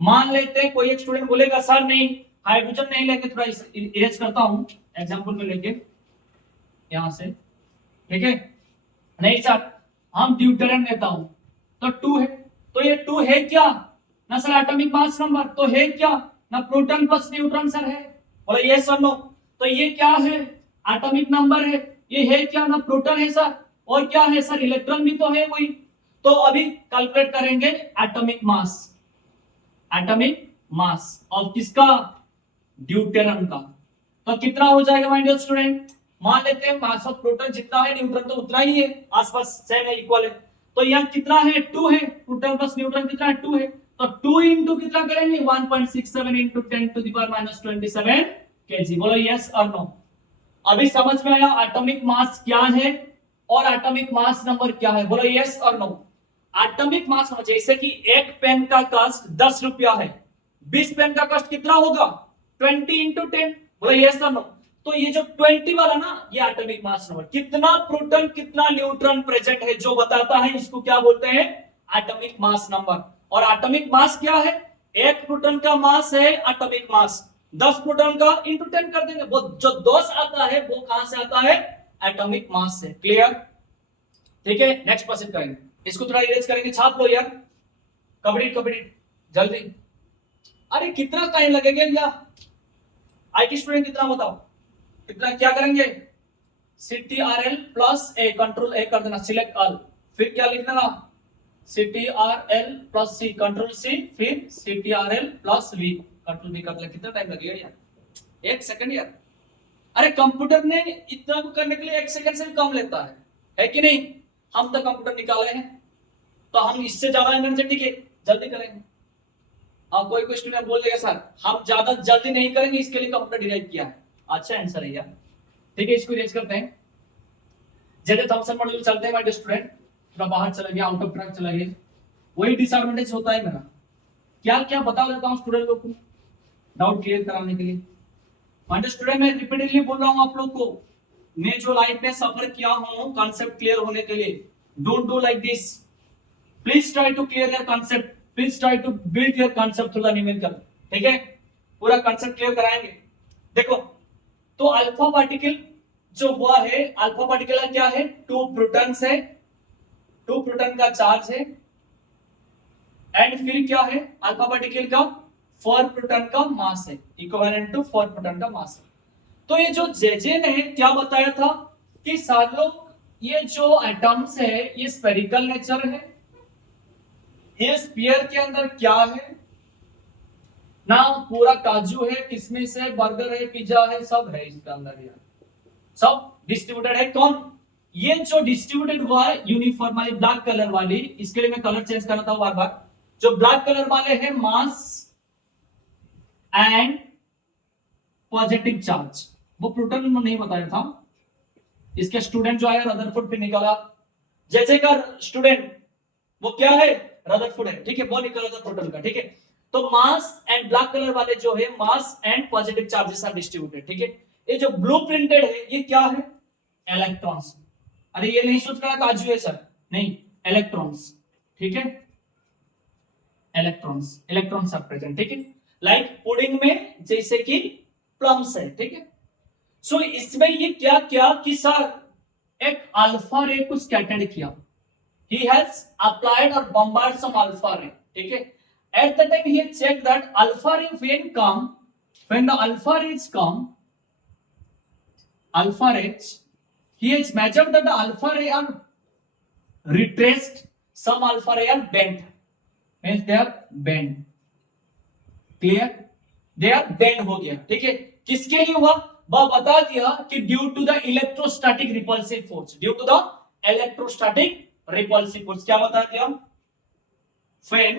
मान लेते हैं कोई एक स्टूडेंट बोलेगा सर नहीं हाइड्रोजन नहीं लेके, थोड़ा इरेज करता हूं एग्जांपल में लेके यहां से। ठीक है, नहीं सर हम ड्यूटेरियम लेता हूं, तो 2 है। तो ये 2 है क्या ना सर? Atomic mass number. तो है क्या ना? प्रोटॉन प्लस न्यूट्रॉन सर है। बोलो यस और नो। तो ये क्या है? एटॉमिक नंबर है। ये है क्या ना? प्रोटॉन है सर। और क्या है सर? इलेक्ट्रॉन भी तो है वही। तो अभी कैलकुलेट करेंगे atomic mass, atomic mass of किसका? ड्यूटेरियम का। तो कितना हो जाएगा माय डियर स्टूडेंट? मान लेते हैं मास ऑफ प्रोटॉन जितना है, न्यूट्रॉन तो उतना ही है, आसपास सेम है, इक्वल है। तो यहाँ कितना है? 2 है। प्रोटॉन प्लस न्यूट्रॉन कितना है? 2 है। तो 2 इंटू कितना करेंगे? 1.67 into 10 to the power minus 27 KG. बोलो यस और नो। अभी समझ में आया एटॉमिक मास क्या है और एटॉमिक मास नंबर क्या है? बोलो यस और नो। एटॉमिक मास नंबर, जैसे कि एक पेन का कॉस्ट 10 रुपया है, 20 पेन का कॉस्ट कितना होगा? 20 इंटू 10। बोलो यस और नो। तो ये जो 20 वाला ना, ये एटॉमिक मास नंबर, कितना प्रोटॉन कितना न्यूट्रॉन प्रेजेंट है जो बताता है, इसको क्या बोलते हैं? Atomic mass number. और एटॉमिक मास क्या है? एक प्रोटॉन का मास है एटॉमिक मास, 10 प्रोटॉन का इंटू 10 कर देंगे, वो जो 10 आता है वो कहां से आता है? एटॉमिक मास से। क्लियर? ठीक है, नेक्स्ट क्वेश्चन करेंगे। इसको थोड़ा इरेज करेंगे, छाप लो यार, कबड्डी जल्दी। अरे कितना टाइम लगेगा यार? आईटी स्टूडेंट कितना बताओ, कितना क्या करेंगे? CTRL plus A, control A कर देना, सिलेक्ट ऑल, फिर क्या लिखना ना? CTRL plus C, control C, फिर CTRL plus V, control V कर ले। कितना टाइम लगेगा यार? 1 सेकंड यार। अरे कंप्यूटर ने इतना को करने के लिए 1 सेकंड से भी कम लेता है कि नहीं? हम तो कंप्यूटर निकाले हैं, तो हम इससे ज्यादा एनर्जेटिक है, जल्दी करेंगे। अब कोई स्टूडेंट बोल देगा सर हम ज्यादा जल्दी नहीं करेंगे, इसके लिए कंप्यूटर डिराइव किया है। अच्छा आंसर है यार, ठीक है, इसको इरेज करते हैं। जैसे थॉमसन मॉडल चलते हैं माय स्टूडेंट, थोड़ा बाहर चला गया, आउट ऑफ ट्रैक चला गया, वही डिसएडवांटेज होता है मेरा। क्या क्या बता देता हूं स्टूडेंट लोग को डाउट क्लियर कराने के लिए। माय स्टूडेंट मैं रिपीटेडली बोल रहा हूं आप लोग को, मैं जो लाइफ में सफर किया हूं कॉन्सेप्ट क्लियर होने के लिए, don't do like this, please try to clear your concept, please try to build your concept through the numerical, ठीक है? पूरा कॉन्सेप्ट क्लियर कराएंगे। देखो तो अल्फा पार्टिकल जो हुआ है, अल्फा पार्टिकल क्या है? 2 प्रोटॉन्स है, 2 प्रोटॉन का चार्ज है, एंड फिर क्या है अल्फा पार्टिकल का? 4 प्रोटॉन का मास है, इक्विवेलेंट टू 4 प्रोटॉन का मास है। तो ये जो जेजे ने क्या बताया था कि साथ लोग ये जो एटम्स है ये स्फेरिकल नेचर है, ये स्फीयर के अंदर क्या है ना, पूरा काजू है, किशमिश है, बर्गर है, पिज्जा है, सब है इसके अंदर, यार सब डिस्ट्रीब्यूटेड है। कौन? ये जो डिस्ट्रीब्यूटेड हुआ है यूनिफॉर्मली ब्लैक कलर वाली, इसके लिए मैं कलर चेंज करता हूं बार बार, जो ब्लैक कलर वाले हैं मास एंड पॉजिटिव चार्ज, वो प्रोटॉन में नहीं बताया था। इसके स्टूडेंट जो आया रदरफोर्ड फिर निकाला, जैसे का स्टूडेंट वो क्या है? रदरफोर्ड है, ठीक है, वो निकाला था प्रोटॉन का, ठीक है। तो मास एंड ब्लैक कलर वाले जो है mass and positive charges are distributed, ठीक है। ये जो ब्लू प्रिंटेड है ये क्या है? इलेक्ट्रॉन्स। अरे ये नहीं सोच रहा काजू है सर, नहीं, इलेक्ट्रॉन्स, ठीक है, इलेक्ट्रॉन्स, इलेक्ट्रॉन्स आर प्रेजेंट, ठीक है, लाइक पुडिंग में जैसे कि प्लम्स है, ठीक है। सो इसमें ये क्या किया कि सर एक अल्फा रे को स्कैटर्ड किया, he has applied or bombarded some alpha ray, ठीक है। At the time he checked that alpha ray when the alpha rays come, alpha rays, he has measured that the alpha ray are retraced, some alpha ray are bent, means they are bent, clear, they are bent हो गया, ठीक है। किसके लिए हुआ? वह बता दिया कि due to the electrostatic repulsive force, due to the electrostatic repulsive force, क्या बता दिया? When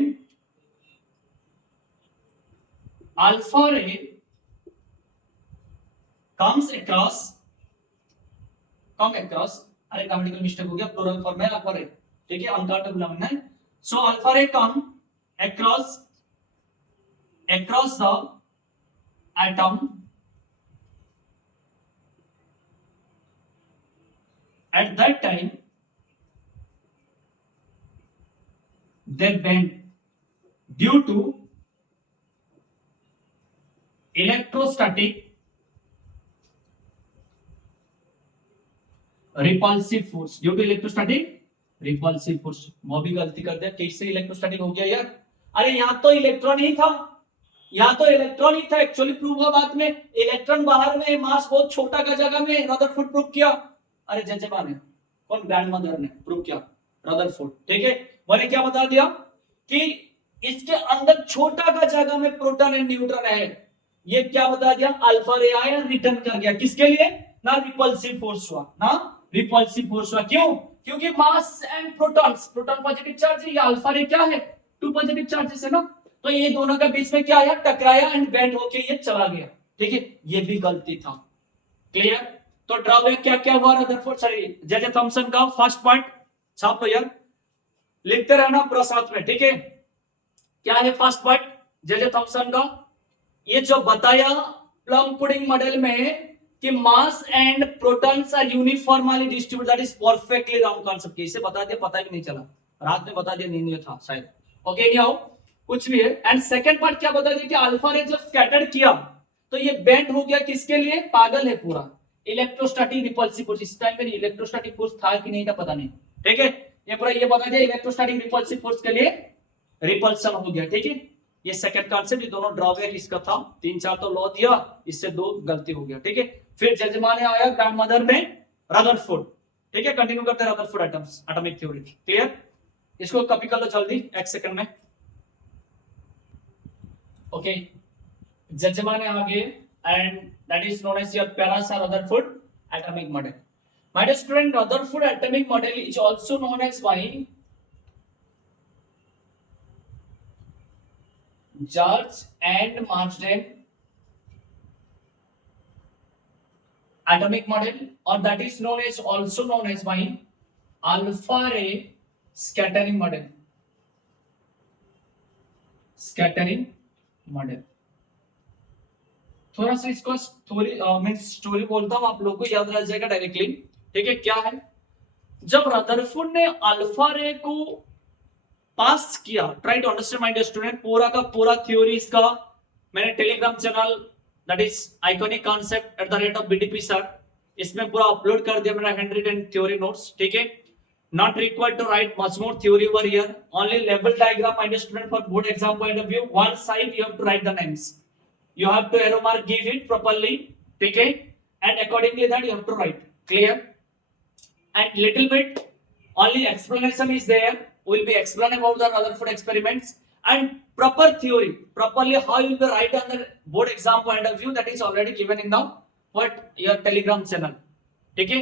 alpha ray comes across, अरे ग्रामेटिकल मिस्टेक हो गया, प्लूरल फॉर्म है अल्फा रे, ठीक है, अनकाउंटेबल नंबर है। सो अल्फा रे कम across the atom at that time they bend due to electrostatic repulsive force, due to electrostatic repulsive force। वो भी गलती कर दिया, कैसे इलेक्ट्रोस्टैटिक हो गया यार? अरे यहाँ तो इलेक्ट्रॉन ही था, यहाँ तो इलेक्ट्रॉन ही था, एक्चुअली प्रूव हुआ बाद में इलेक्ट्रॉन बाहर में, मास बहुत छोटा का जगह में, रदरफोर्ड प्रूव किया। अरे जजेबा ने, कौन? ग्रैंडमदर ने प्रूव किया, रदरफोर्ड, ठीक है। मैंने क्या बता दिया कि इसके अंदर छोटा का जगह में प्रोटॉन एंड न्यूट्रॉन है, ये क्या बता दिया? अल्फा रे आया, रिटर्न कर गया, किसके लिए? ना रिपल्सिव फोर्स हुआ, ना रिपल्सिव फोर्स हुआ। क्यों? क्योंकि मास and protons, proton positive charge है, ये अल्फा रे क्या है? 2 पॉजिटिव चार्जेस है ना, तो ये दोनों के बीच में क्या आया? टकराया एंड बेंड होके ये चला गया, ठीक है। ये भी गलती था, क्लियर। तो ड्रॉबैक क्या क्या हुआ रदरफोर्ड, सॉरी जे थॉमसन का फर्स्ट पॉइंट छाप लो यार, लिखते रहना पूरा साथ में, ठीक है। क्या है फर्स्ट पॉइंट जे थॉमसन का? ये जो बताया प्लम पुडिंग मॉडल में कि mass and protons are uniformly distributed, that is perfectly wrong concept. कैसे बता दिया? पता भी नहीं चला, रात में बता दिया, नींद में था शायद, ओके नहीं आओ कुछ भी है। एंड सेकंड पार्ट क्या बता दिया कि अल्फा रे जब स्कैटर्ड किया तो ये बेंड हो गया, किसके लिए? पागल है पूरा, इलेक्ट्रोस्टैटिक रिपल्सिव फोर्स। इस टाइम पे इलेक्ट्रोस्टैटिक फोर्स था कि नहीं था पता नहीं, ठीक है। ये पूरा ये बता दिया इलेक्ट्रोस्टैटिक रिपल्सिव फोर्स के लिए रिपल्सन हो गया, ठीक है। ये सेकंड कॉन्सेप्ट, ये दोनों ड्रॉबैक इसका था। 3-4 तो लॉ दिया, इससे 2 गलती हो गया, ठीक है। फिर जजमान आया ग्रैंडमदर ने रदरफोर्ड, ठीक है। कंटिन्यू करते हैं Rutherford atoms, atomic theory, clear. इसको कॉपी कर लो जल्दी 1 सेकंड में, ओके। जजमान आगे and that is known as your Parras or Rutherford atomic model. My dear student, Rutherford atomic model is also known as by George and Marsden atomic model, or that is known as also known as by alpha ray scattering model. Scattering model. थोड़ा सा इसको मैं story बोलता हूं, आप लोग को याद रह जाएगा डायरेक्टली. ठीक है, क्या है, जब रदरफोर्ड ने अल्फा रे को पास किया, try to understand my dear student, पूरा का पूरा थ्योरी इसका मैंने Telegram channel that is iconic concept at the rate of BTP sir, इसमें पूरा अपलोड कर दिया मेरा हैंड रिटन थ्योरी नोट्स. ठीक है, not required to write much more theory over here, only level diagram my dear student. For board exam point of view, one side you have to write the names, you have to arrow mark, give it properly. Okay, and accordingly that you have to write. Clear? And little bit only explanation is there, will be explain about the Rutherford experiments and proper theory properly how you will be write on the board exam point of view, that is already given in the what your telegram channel. ठीक है,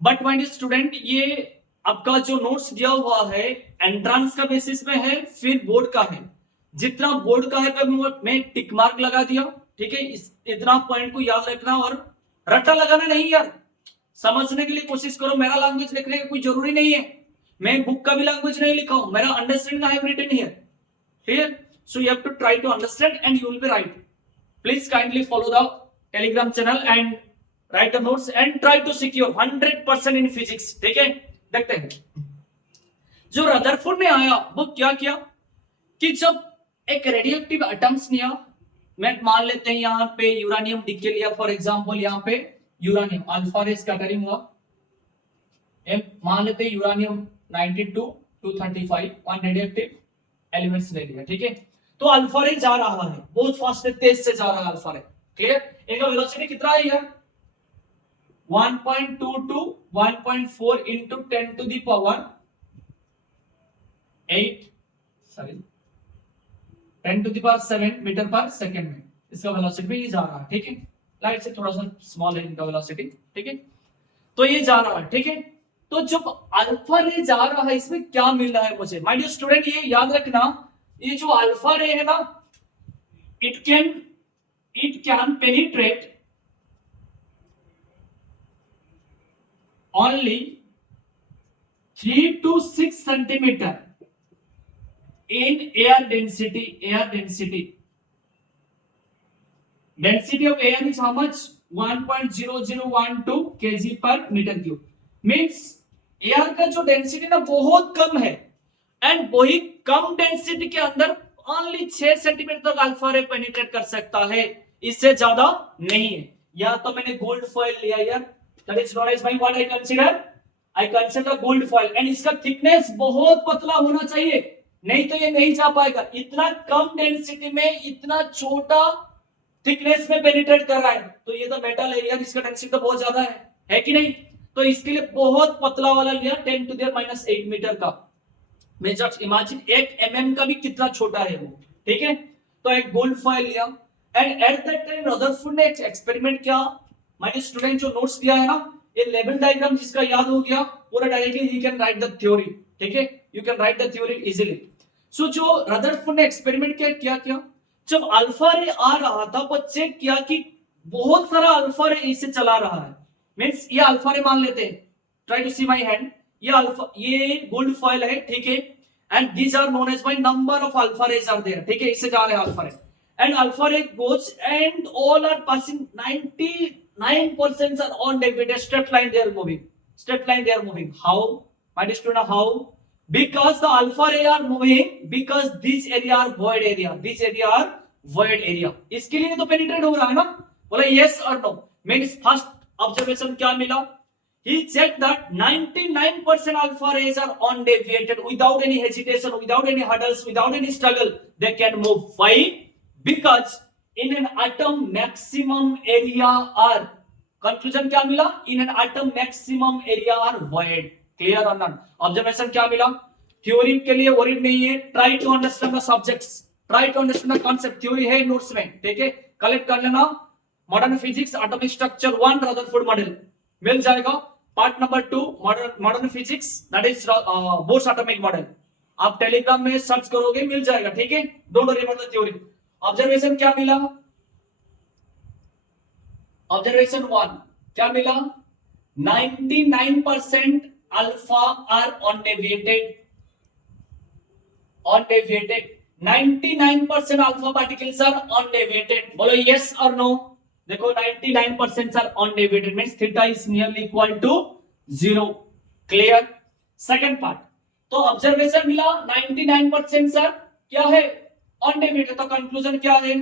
but my dear student, ये आपका जो notes दिया हुआ है entrance का basis में है, फिर बोर्ड का है. जितना बोर्ड का है मैं टिक मार्क लगा दिया. ठीक है, इतना पॉइंट को याद रखना और रट्टा लगाना नहीं यार, समझने के लिए कोशिश करो. मेरा लैंग्वेज लिखने का कोई जरूरी नहीं है, मैं बुक का भी लैंग्वेज नहीं लिखा हूं, मेरा understanding I have written here. Clear? So you have to try to understand and you will be right. Please kindly follow the Telegram channel and write the notes and try to secure 100% in physics. ठीक है, देखते हैं. जो Rutherford ने आया वो क्या किया कि जब एक रेडियोएक्टिव एटम्स लिया, मैं मान लेते हैं यहां पे यूरेनियम डीके लिया फॉर एग्जांपल, यहां पे यूरेनियम अल्फा रे स्कैटरिंग हुआ, मान लेते हैं यूरेनियम 92 235 वन रेडियोएक्टिव एलिमेंट्स ले लिया. ठीक है, तो अल्फा रे जा रहा है बहुत फास्ट, तेज से जा रहा है अल्फा रे. क्लियर? इनका वेलोसिटी कितना है यार, 1.2 to 1.4 into 10 to the power 8 sorry 10 to the power 7 metre पर सेकंड में इसका वेलोसिटी में ये जा रहा है. ठीक है, लाइट से थोड़ा सा स्मॉल है इनका वेलोसिटी. ठीक है, तो ये जा रहा है. ठीक है, तो जब अल्फा रे जा रहा है इसमें क्या मिल रहा है मुझे, माय डियर स्टूडेंट, ये याद रखना, ये जो अल्फा रे है ना, it can penetrate only 3 to 6 centimeter in air density. Density of air is how much? 1.0012 kg per meter cube. Means air का जो डेंसिटी ना बहुत कम है, एंड वही कम डेंसिटी के अंदर ओनली 6 सेंटीमीटर तक अल्फा रे पेनिट्रेट कर सकता है, इससे ज्यादा नहीं है. या तो मैंने गोल्ड फॉइल लिया यार, that is known as by what I consider gold foil, and इसका थिकनेस बहुत पतला होना चाहिए, नहीं तो ये नहीं जा पाएगा. इतना कम डेंसिटी में इतना छोटा थिकनेस में पेनिट्रेट कर रहा है, तो ये तो मेटल है यार, इसका डेंसिटी तो बहुत ज्यादा है कि नहीं. तो इसके लिए बहुत पतला वाला लिया 10 to the -8 मीटर का. मैं जस्ट इमेजिन 1 mm का भी कितना छोटा है वो. ठीक है, तो एक गोल्ड फॉइल लिया, and at that time Rutherford ने एक एक्सपेरिमेंट किया. माय स्टूडेंट, जो नोट्स दिया है ना, ये लेवल डायग्राम जिसका याद हो गया पूरा, डायरेक्टली ही कैन राइट द थ्योरी. ठीक है, you can write the theory easily. So जो रदरफोर्ड ने एक्सपेरिमेंट क्या किया, जब अल्फा रे आ रहा था वो चेक किया कि बहुत सारा अल्फा रे इसे चला रहा है. मींस ये अल्फा रे मान लेते हैं, try to see my hand, ये अल्फा, ये गोल्ड फॉइल है. ठीक है, and these are known as by number of alpha rays are there. ठीक है, इससे जा रहे हैं alpha ray, and alpha ray goes and all are passing 99% are on deviated straight line, they are moving. How, my dear student, how? Because the alpha ray are moving, because this area are void area. इसके लिए तो penetrate हो रहा है ना. बोला yes or no. means first observation क्या मिला, he checked that 99% alpha rays are on deviated without any hesitation, without any hurdles, without any struggle, they can move. Why? Because in an atom maximum area are, conclusion क्या मिला, in an atom maximum area are void. Clear or not? Observation क्या मिला, theory के लिए worried नहीं है, try to understand the subjects, try to understand the concept. Theory है notes में, ठीक है, कलेक्ट कर लेना. Modern physics atomic structure 1 Rutherford model मिल जाएगा। Part number 2 modern physics that is Bohr's atomic model, आप टेलीग्राम में सर्च करोगे मिल जाएगा, ठीक है। Don't worry about the theory. Observation क्या मिला, ऑब्जर्वेशन 1 क्या मिला, 99% alpha are undeviated, on deviated 99% alpha particles are undeviated. बोलो यस और नो। देखो 99% are undeviated means theta is nearly equal to 0। Clear. Second part, तो observation मिला 99% sir क्या है ऑन डेविएटेड, तो कंक्लूजन क्या है,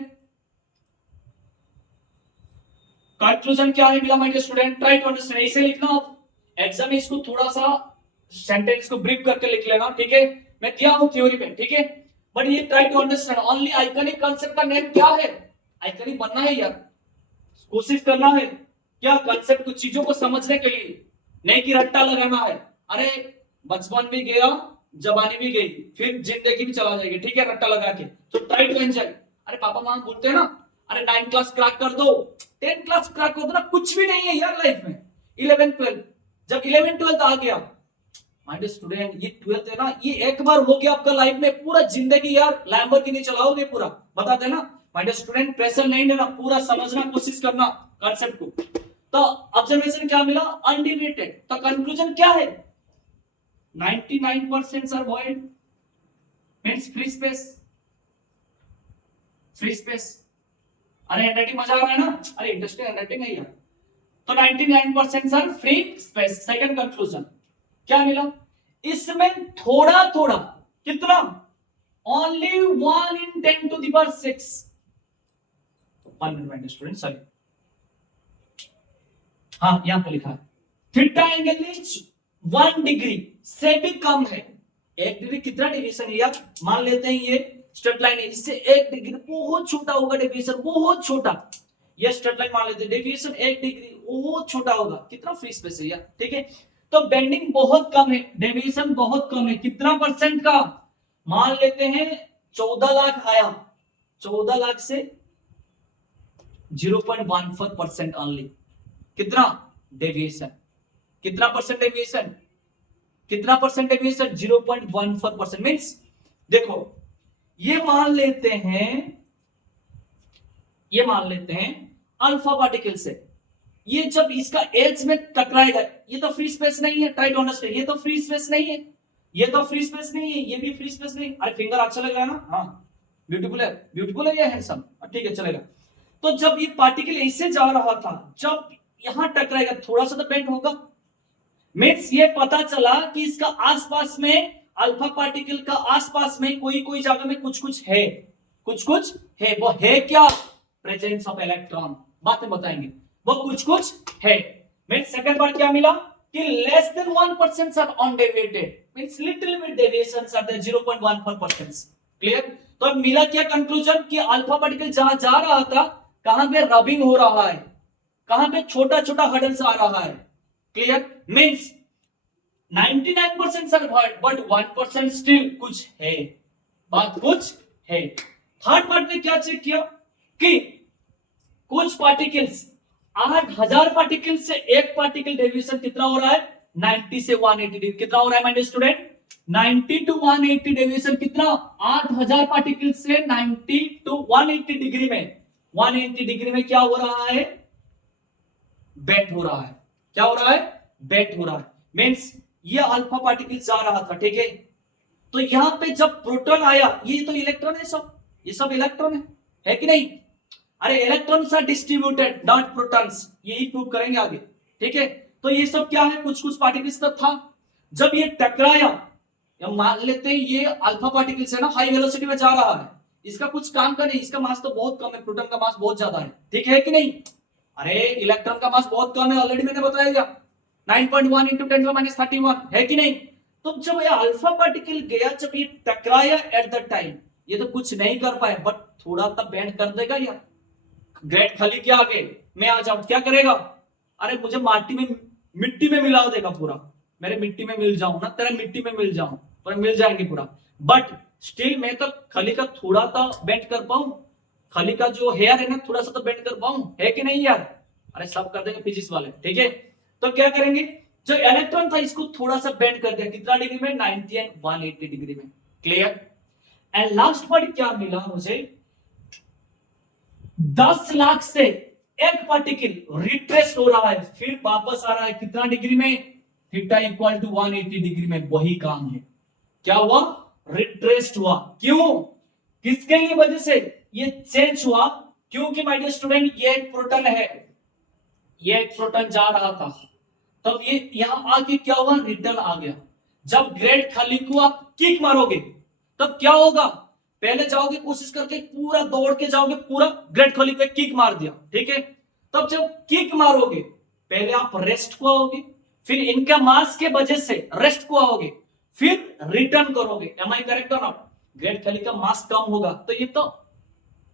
कंक्लूजन क्या है मिला my dear student, try to understand. इसे लिखना आप एग्जाम में, इसको थोड़ा सा सेंटेंस को ब्रीफ करके लिख लेना, ठीक है। मैं दिया हूं थ्योरी में, ठीक है, बट ये try to understand. Only iconic concept का नेम क्या है, आइकॉनिक बनना है यार, कोशिश करना है क्या कांसेप्ट, कुछ चीजों को समझने के लिए, नहीं कि रट्टा लगाना है। अरे बचपन भी गया, जवानी भी गई, फिर जिंदगी भी चला जाएगी, ठीक है, रट्टा लगा के। तो ट्राई टू एंजॉय। अरे पापा मामा बोलते हैं ना, अरे 9 क्लास क्रैक कर दो, 10 क्लास क्रैक कर दो ना, कुछ भी नहीं है यार लाइफ में। 11 12, जब 11 12 आ गया माय डियर स्टूडेंट, ये 12th है ना, ये एक बार हो गया आपका लाइफ में, पूरा जिंदगी यार लैम्बोर्गिनी चलाओगे पूरा, बताते ना माय डियर स्टूडेंट। प्रेशर नहीं लेना, पूरा समझना कोशिश करना कांसेप्ट को। तो ऑब्जर्वेशन क्या मिला, अनडिविएटेड। तो कंक्लूजन क्या है, 99% are void means free space, free space. अरे हैंडराइटिंग मजा आ रहा है ना, अरे इंटरेस्टिंग हैंडराइटिंग है यार। तो 99% are free space. Second conclusion क्या मिला, इसमें थोड़ा थोड़ा कितना, only 1 in 10 to the power 6। 1 minute student, sorry, हाँ यहां पे लिखा है थीटा एंगल इज 1 डिग्री से भी कम है। 1 डिग्री कितना डेविएशन है यार, मान लेते हैं ये स्ट्रेट लाइन है, इससे 1 डिग्री बहुत छोटा होगा डेविएशन, बहुत छोटा। ये स्ट्रेट लाइन मान लेते हैं, डेविएशन 1 डिग्री बहुत छोटा होगा, कितना फ्री स्पेस है यार, ठीक है। तो बेंडिंग बहुत कम है, डेविएशन बहुत कम है, कितना परसेंट का, मान लेते हैं 14 लाख आया, 14 लाख से 0.14% ओनली, कितना डेविएशन, कितना परसेंट डेविएशन, कितना परसेंट डेविएशन, 0.14%। मींस देखो ये मान लेते हैं, ये मान लेते हैं अल्फा पार्टिकल से, ये जब इसका एज में टकराएगा, ये तो फ्री स्पेस नहीं है, ट्राई टू अंडरस्टैंड, ये तो फ्री स्पेस नहीं है, ये तो फ्री स्पेस नहीं है, ये भी फ्री स्पेस नहीं। अरे फिंगर अच्छा लग रहा है ना, हाँ ब्यूटीफुल है, ब्यूटीफुल है, ये हैंडसम, ठीक है चलेगा। तो जब ये पार्टिकल ऐसे जा रहा था, जब यहां टकराएगा थोड़ा सा तो बेंड होगा, मींस ये पता चला कि इसका आसपास में, अल्फा पार्टिकल का आसपास में कोई कोई जगह में कुछ कुछ है, कुछ कुछ है, वो है क्या, प्रेजेंस ऑफ इलेक्ट्रॉन, बाद में बताएंगे, वो कुछ कुछ है। मींस सेकंड पार्ट क्या मिला कि less than 1% are undeviated, means little bit deviations are there, 0.14%। Clear. तो अब मिला क्या कंक्लूजन कि अल्फा पार्टिकल जहां जा रहा था, कहां पे रबिंग हो रहा है, कहां पे छोटा छोटा हडल्स आ रहा है। Clear. Means 99% are void but 1% still कुछ है, बात कुछ है। थर्ड पार्ट में क्या चेक किया कि कुछ पार्टिकल्स, 8000 पार्टिकल से एक पार्टिकल डेविएशन कितना हो रहा है, 90 से 180 डिग्री, कितना हो रहा है my dear student, 90 to 180 deviation, कितना, 8000 पार्टिकल से 90 टू 180 डिग्री में, 180 डिग्री में क्या हो रहा है, बेंड हो रहा है, क्या हो रहा है, बेंड हो रहा है। मींस ये अल्फा पार्टिकल जा रहा था, ठीक है, तो यहां पे जब प्रोटॉन आया, ये तो इलेक्ट्रॉन है सब, ये सब इलेक्ट्रॉन है कि नहीं, अरे electrons are distributed not protons, यही प्रूव करेंगे आगे, ठीक है। तो ये सब क्या है, कुछ कुछ पार्टिकल्स तक था, जब ये टकराया, मान लेते हैं ये अल्फा पार्टिकल्स है ना, हाई वेलोसिटी में जा रहा है, इसका कुछ काम का नहीं, इसका मास तो बहुत कम है, प्रोटॉन का मास बहुत ज्यादा है, ठीक है कि नहीं। अरे इलेक्ट्रॉन का मास बहुत कम है, ऑलरेडी मैंने बताया दिया, 9.1 into 10⁻31 है कि नहीं। तो जब ये अल्फा पार्टिकल गया, जब ये टकराया एट द टाइम, ये तो कुछ नहीं कर पाए, बट थोड़ा सा बेंड कर देगा यार। ग्रेट खाली के आगे मैं आ जाऊं, क्या करेगा, अरे मुझे माटी में, मिट्टी में मिला देगा पूरा, मेरे मिट्टी में मिल जाऊं ना, तेरे मिट्टी में मिल जाऊं, पर मिल जाएंगे पूरा, बट स्टिल मैं तो खाली का थोड़ा सा बेंड कर पाऊं, खाली का जो हेयर है ना थोड़ा सा तो बेंड कर पाऊं, है कि नहीं यार? अरे सब कर देंगे फिजिक्स वाले, ठीक है। तो क्या करेंगे, जो इलेक्ट्रॉन था इसको थोड़ा सा बेंड कर दिया, कितना डिग्री में, 90 एंड 180 डिग्री में। क्लियर? एंड लास्ट वर्ड क्या मिला मुझे, 10 लाख से एक पार्टिकल रिट्रेस हो रहा है, फिर वापस आ रहा है कितना डिग्री में, थीटा इक्वल टू 180 डिग्री में। वही काम है, क्या हुआ, रिट्रेस्ड हुआ। क्यों, किसके लिए वजह से ये चेंज हुआ, क्योंकि माय डियर स्टूडेंट ये एक प्रोटॉन है, ये एक प्रोटॉन जा रहा था, तब ये यहां आके क्या हुआ, रिटर्न आ गया। जब ग्रेड खाली को आप किक मारोगे तब क्या होगा, पहले जाओगे कोशिश करके पूरा दौड़ के जाओगे, पूरा ग्रेड खाली पे किक मार दिया, ठीक है। तब जब किक मारोगे पहले आप रेस्ट को आओगे, फिर इनका मास के वजह से रेस्ट को आओगे, फिर रिटर्न करोगे। M I correct or not? Grade खाली का मास कम होगा तो ये तो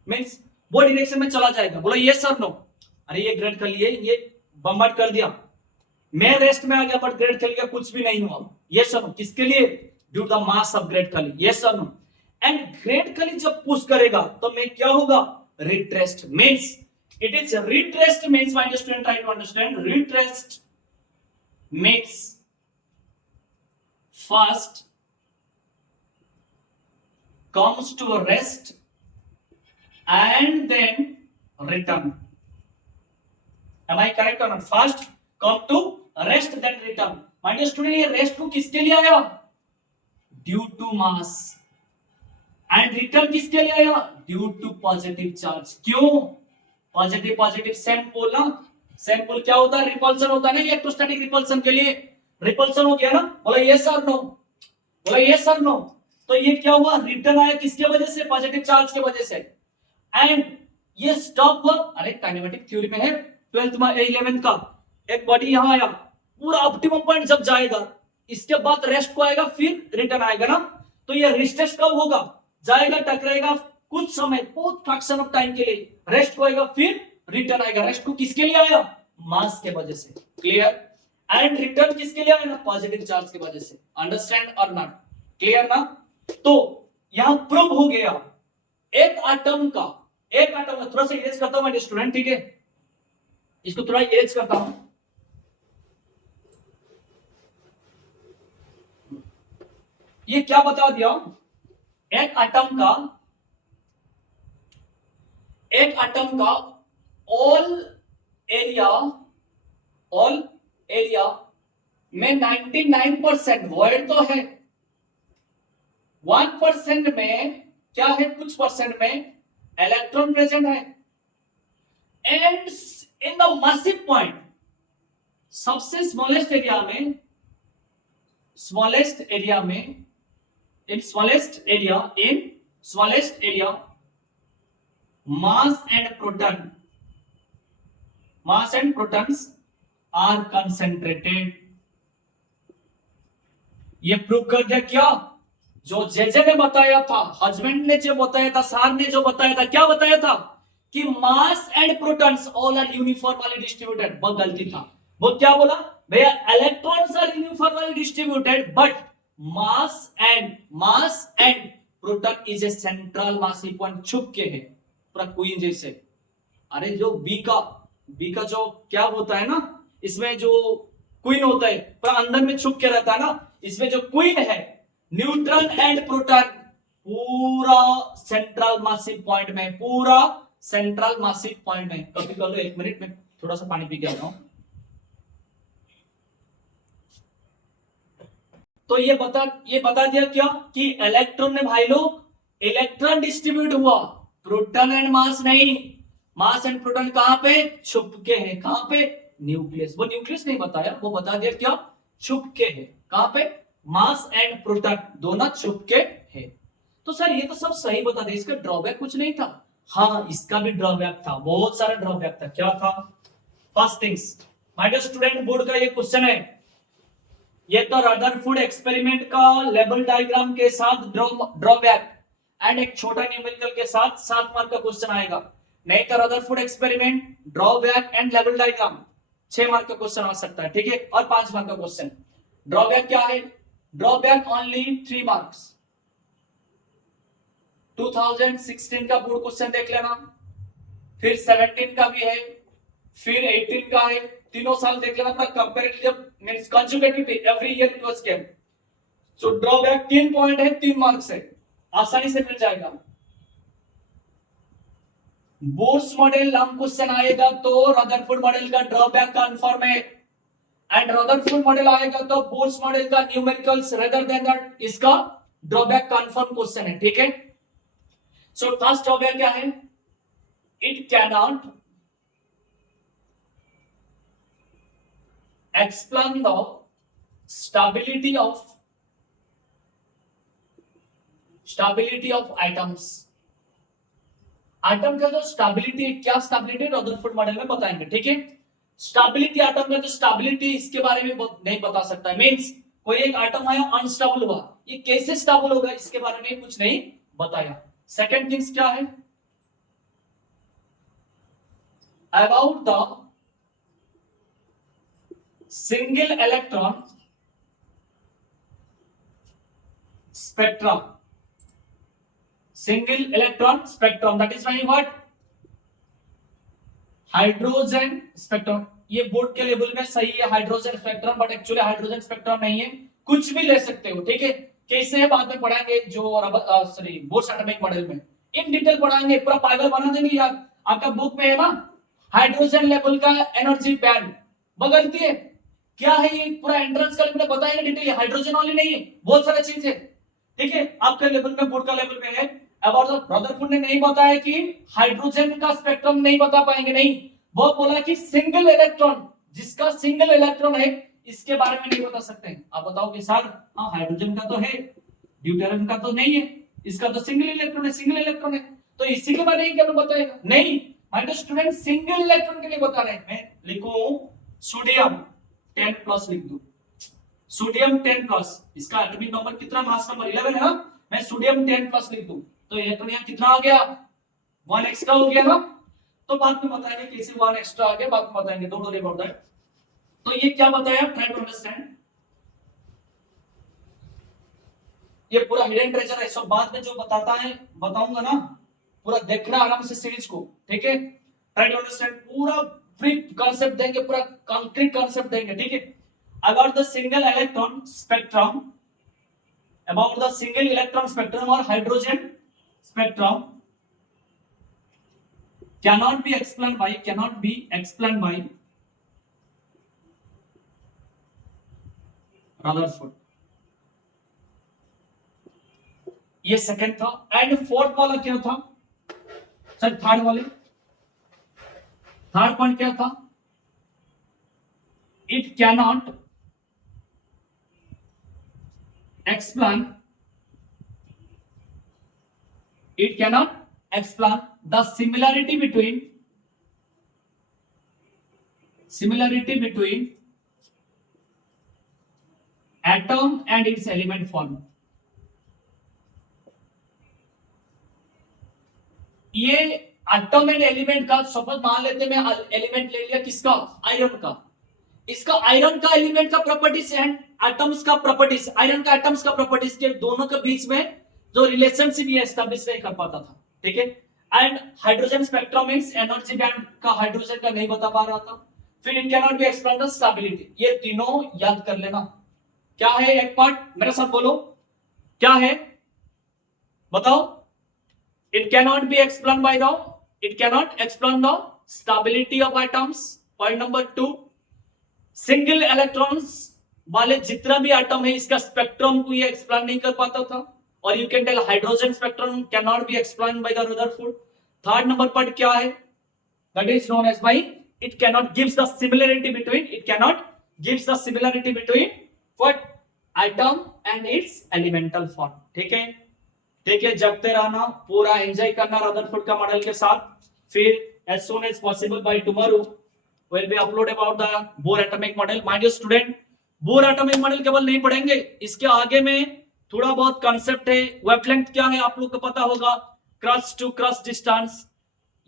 मींस वो डायरेक्शन में चला जाएगा। बोला यस और नो? अरे ये ग्रेड खाली है, ये बम्बार्ड कर दिया, मैं रेस्ट में आ गया, बट ग्रेड खाली का कुछ भी नहीं हुआ। यस और नो? किसके लिए, ड्यू द मास ऑफ ग्रेड खाली। यस और नो? एंड ग्रेड खाली जब पुश करेगा तो मैं क्या होगा, retraced. Means it is retraced means my student try to understand, retraced means first comes to a rest and then return. Am I correct or not? First come to rest then return. My dear student, ये rest को किसके लिए आया, due to mass, and return किसके लिए आया, due to positive charge. क्यों, positive positive same pole ना, सेम पोल क्या होता है, रिपल्सन होता है ना, इलेक्ट्रोस्टैटिक रिपल्सन के लिए रिपल्सन हो गया ना। बोला यस और नो, बोला यस और नो? तो ये क्या हुआ, रिटर्न आया किसके वजह से, पॉजिटिव चार्ज के वजह से, एंड ये स्टॉप हुआ। अरे काइनेमेटिक थ्योरी में है 12th में 11th का, एक बॉडी यहां आया, पूरा ऑप्टिमम पॉइंट जब जाएगा इसके बाद रेस्ट को आएगा, फिर रिटर्न आएगा ना। तो ये रिस्टेस कब होगा, जाएगा टकराएगा कुछ समय, बहुत फ्रैक्शन ऑफ टाइम के लिए, रेस्ट को आएगा फिर रिटर्न आएगा। रेस्ट को किसके लिए आया, मास के वजह से। क्लियर? एंड रिटर्न किसके लिए आया, पॉजिटिव चार्ज की वजह से। अंडरस्टैंड और नॉट? क्लियर ना? तो यहां प्रूव हो गया एक एटम का, एक एटम थोड़ा सा इरेज करता हूं मैं स्टूडेंट, ठीक है, इसको थोड़ा इरेज करता हूं। ये क्या बता दिया, एक एटम का, एक एटम का ऑल एरिया में 99% वॉइड तो है, 1% में क्या है, कुछ परसेंट में इलेक्ट्रॉन प्रेजेंट है। And in the massive point, सबसे स्मॉलेस्ट एरिया में, स्मॉलेस्ट एरिया में, in smallest area mass and protons are concentrated. ये प्रूव कर दिया क्या, जो जेजे ने बताया था, हस्बैंड ने जो बताया था, सार ने जो बताया था, क्या बताया था कि mass and protons all are uniformly distributed. बहुत गलती था, वो क्या बोला भैया, electrons are uniformly distributed but mass and proton is a central massive point, छुप के है पूरा क्वीन जैसे। अरे जो बी का जो क्या होता है ना, इसमें जो क्वीन होता है पूरा अंदर में छुप के रहता है ना, इसमें जो क्वीन है, न्यूट्रॉन एंड प्रोटॉन पूरा सेंट्रल मासिव पॉइंट में, पूरा सेंट्रल मासिव पॉइंट में। कभी कर लो, 1 मिनट में थोड़ा सा पानी पी के आता हूं। तो ये बता दिया क्या कि इलेक्ट्रॉन में भाई लोग, इलेक्ट्रॉन डिस्ट्रीब्यूट हुआ, प्रोटॉन एंड मास नहीं। मास एंड प्रोटॉन कहां पे, छुप के है। कहां पे, न्यूक्लियस। वो न्यूक्लियस नहीं बताया, वो बता दिया क्या, छुप के है। कहां पे, मास एंड प्रोटॉन दोनों छुप के है। तो सर ये तो सब सही बता दिया, इसका ड्रॉबैक कुछ नहीं था? हाँ, इसका भी ड्रॉबैक था, बहुत सारा ड्रॉबैक था। क्या था? First things, my dear student, board का ये क्वेश्चन है, ये तो रदरफोर्ड एक्सपेरिमेंट का लेवल डायग्राम के साथ ड्रॉबैक एंड एक छोटा न्यूमेरिकल के साथ 7 मार्क का क्वेश्चन आएगा। नहीं तो Rutherford experiment, drawback and level diagram 6 mark का क्वेश्चन आ सकता है, ठीक है, और 5 मार्क का क्वेश्चन। ड्रॉबैक क्या है, ड्रॉबैक ओनली 3 मार्क्स, 2016 का बोर्ड क्वेश्चन देख लेना, फिर 17 का भी है, फिर 18 का है, तीनों साल देख लेना। Comparative means consecutively every year it was came. So drawback 3 point है, 3 मार्क्स है, आसानी से मिल जाएगा। बोर्स मॉडल लॉन्ग क्वेश्चन आएगा तो रदरफोर्ड मॉडल का ड्रॉबैक कंफर्म है, एंड रदरफोर्ड मॉडल आएगा तो बोर्स मॉडल का न्यूमेरिकल्स रेदर देन दैट इसका ड्रॉबैक कंफर्म क्वेश्चन है, ठीक है। सो फर्स्ट ड्रॉबैक क्या है? It cannot explain the stability of items. Item का जो स्टेबिलिटी है, क्या स्टेबिलिटी रदरफोर्ड मॉडल में बताएंगे, ठीक है। स्टेबिलिटी, आइटम का जो स्टेबिलिटी, इसके बारे में नहीं बता सकता। मींस कोई एक आइटम आया अनस्टेबल हुआ, ये कैसे स्टेबल होगा इसके बारे में कुछ नहीं बताया। सेकंड थिंग्स क्या है? About the single electron spectrum, single electron spectrum, that is why what hydrogen spectrum. ये बोर्ड के लेवल में सही है hydrogen spectrum, but actually hydrogen spectrum नहीं है, कुछ भी ले सकते हो, ठीक है। कैसे है बाद में पढ़ाएंगे, जो सॉरी बोर्स एटॉमिक मॉडल में इन डिटेल पढ़ाएंगे, पूरा पागल बना देंगे यार। आपका बुक में है ना हाइड्रोजन लेवल का एनर्जी बैंड, बदलती है क्या है, ये पूरा एंट्रेंस का लेवल बताएंगे डिटेल। हाइड्रोजन वाली नहीं है, बहुत सारी चीज है, ठीक है। आपके लेवल में बोर्ड का लेवल में है। अब रदरफोर्ड ने नहीं बताया कि हाइड्रोजन का स्पेक्ट्रम नहीं बता पाएंगे, नहीं, वो बोला कि सिंगल इलेक्ट्रॉन, जिसका सिंगल इलेक्ट्रॉन है इसके बारे में नहीं बता सकते। आप बताओगे सर हाँ हाइड्रोजन का तो है, ड्यूटेरियम का तो नहीं है, इसका तो सिंगल इलेक्ट्रॉन है, सिंगल इलेक्ट्रॉन है, तो इसी के बारे में क्या बताएगा? नहीं, माय स्टूडेंट सिंगल इलेक्ट्रॉन के लिए बता रहे हैं। मैं लिखूं सोडियम 10+ लिख दूं, सोडियम 10+, इसका एटॉमिक नंबर कितना, मास नंबर 11 है ना, मैं सोडियम 10+ लिख दूं तो इलेक्ट्रॉन यहां कितना आ गया, 1 एक्स्ट्रा हो गया ना। तो बाद में बताएंगे कैसे 1 एक्स्ट्रा आ गया, बाद में बताएंगे, डोंट वरी अबाउट दैट। तो ये क्या बताया, ट्राई टू अंडरस्टैंड, ये पूरा हिडन ट्रेजर है, सब बाद में जो बताता है बताऊंगा ना, पूरा देखना आराम से सीरीज को, ठीक है। ट्राई टू अंडरस्टैंड, पूरा फ्री कांसेप्ट देंगे, पूरा कंक्रीट कांसेप्ट देंगे, ठीक है। About the single electron spectrum, about the single electron spectrum or hydrogen spectrum cannot be explained by Rutherford। ये सेकंड था। एंड फोर्थ वाला क्या था सर, थर्ड पॉइंट क्या था? It cannot explain the similarity between atom and its element form। ये atom and element का, suppose मान लेते मैं एलिमेंट ले लिया किसका, आयरन का, इसका आयरन का एलिमेंट का प्रॉपर्टीज एंड एटम्स का प्रॉपर्टीज, आयरन का एटम्स का प्रॉपर्टीज के दोनों के बीच में जो रिलेशनशिप ये एस्टैब्लिश नहीं कर पाता था, ठीक है। And hydrogen spectrum means energy band का हाइड्रोजन का नहीं बता पा रहा था। फिर it can not be explain the stability, ये तीनों याद कर लेना। क्या है एक पार्ट, मेरे साथ बोलो क्या है, बताओ। It can not be explain by the, it can not explain the stability of items. Point number 2, single electrons वाले जितना भी एटम है इसका स्पेक्ट्रम को ये एक्सप्लेन नहीं कर पाता था। और you can tell hydrogen spectrum can not be explain by the Rutherford. Third number part क्या है, that is known as by it can not gives the similarity between what atom and its elemental form, ठीक है। ठीक है, जगते रहना, पूरा enjoy करना रदरफोर्ड का मॉडल के साथ। फिर as soon as possible by tomorrow will be upload about the Bohr atomic model। My dear student, bore atomic model केवल नहीं पढ़ेंगे, इसके आगे में थोड़ा बहुत कॉन्सेप्ट है। वेवलेंथ क्या है आप लोग को पता होगा, क्रस्ट टू क्रस्ट डिस्टेंस,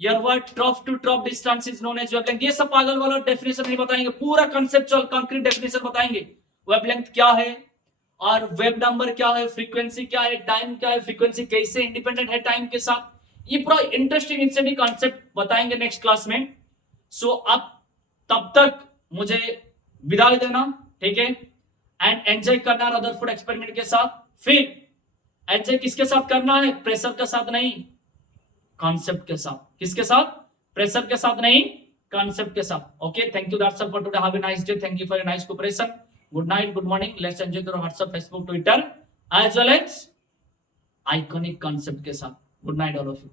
यरवर्ड trough to trough distance is known as wavelength. ये सब पागल वाला डेफिनेशन नहीं बताएंगे, पूरा कंसेप्चुअल कंक्रीट डेफिनेशन बताएंगे। वेवलेंथ क्या है और वेब नंबर क्या है, फ्रीक्वेंसी क्या है, टाइम क्या है, फ्रीक्वेंसी कैसे इंडिपेंडेंट है टाइम के साथ, ये पूरा इंटरेस्टिंग इंस्टेंट कॉन्सेप्ट बताएंगे नेक्स्ट क्लास में. सो अब तब तक मुझे विदा देना, ठीक है, एंड एंजॉय करना रदरफोर्ड एक्सपेरिमेंट के साथ. फिर एंजॉय किसके साथ करना है, प्रेशर के साथ नहीं, कॉन्सेप्ट के साथ. किसके साथ, प्रेशर के साथ नहीं, कॉन्सेप्ट के साथ. Okay, thank you, that's all for today. Have a nice day. Thank you for your nice cooperation. Good night, good morning. Let's enjoy your WhatsApp, Facebook, Twitter as well as iconic concept के साथ. Good night all of you.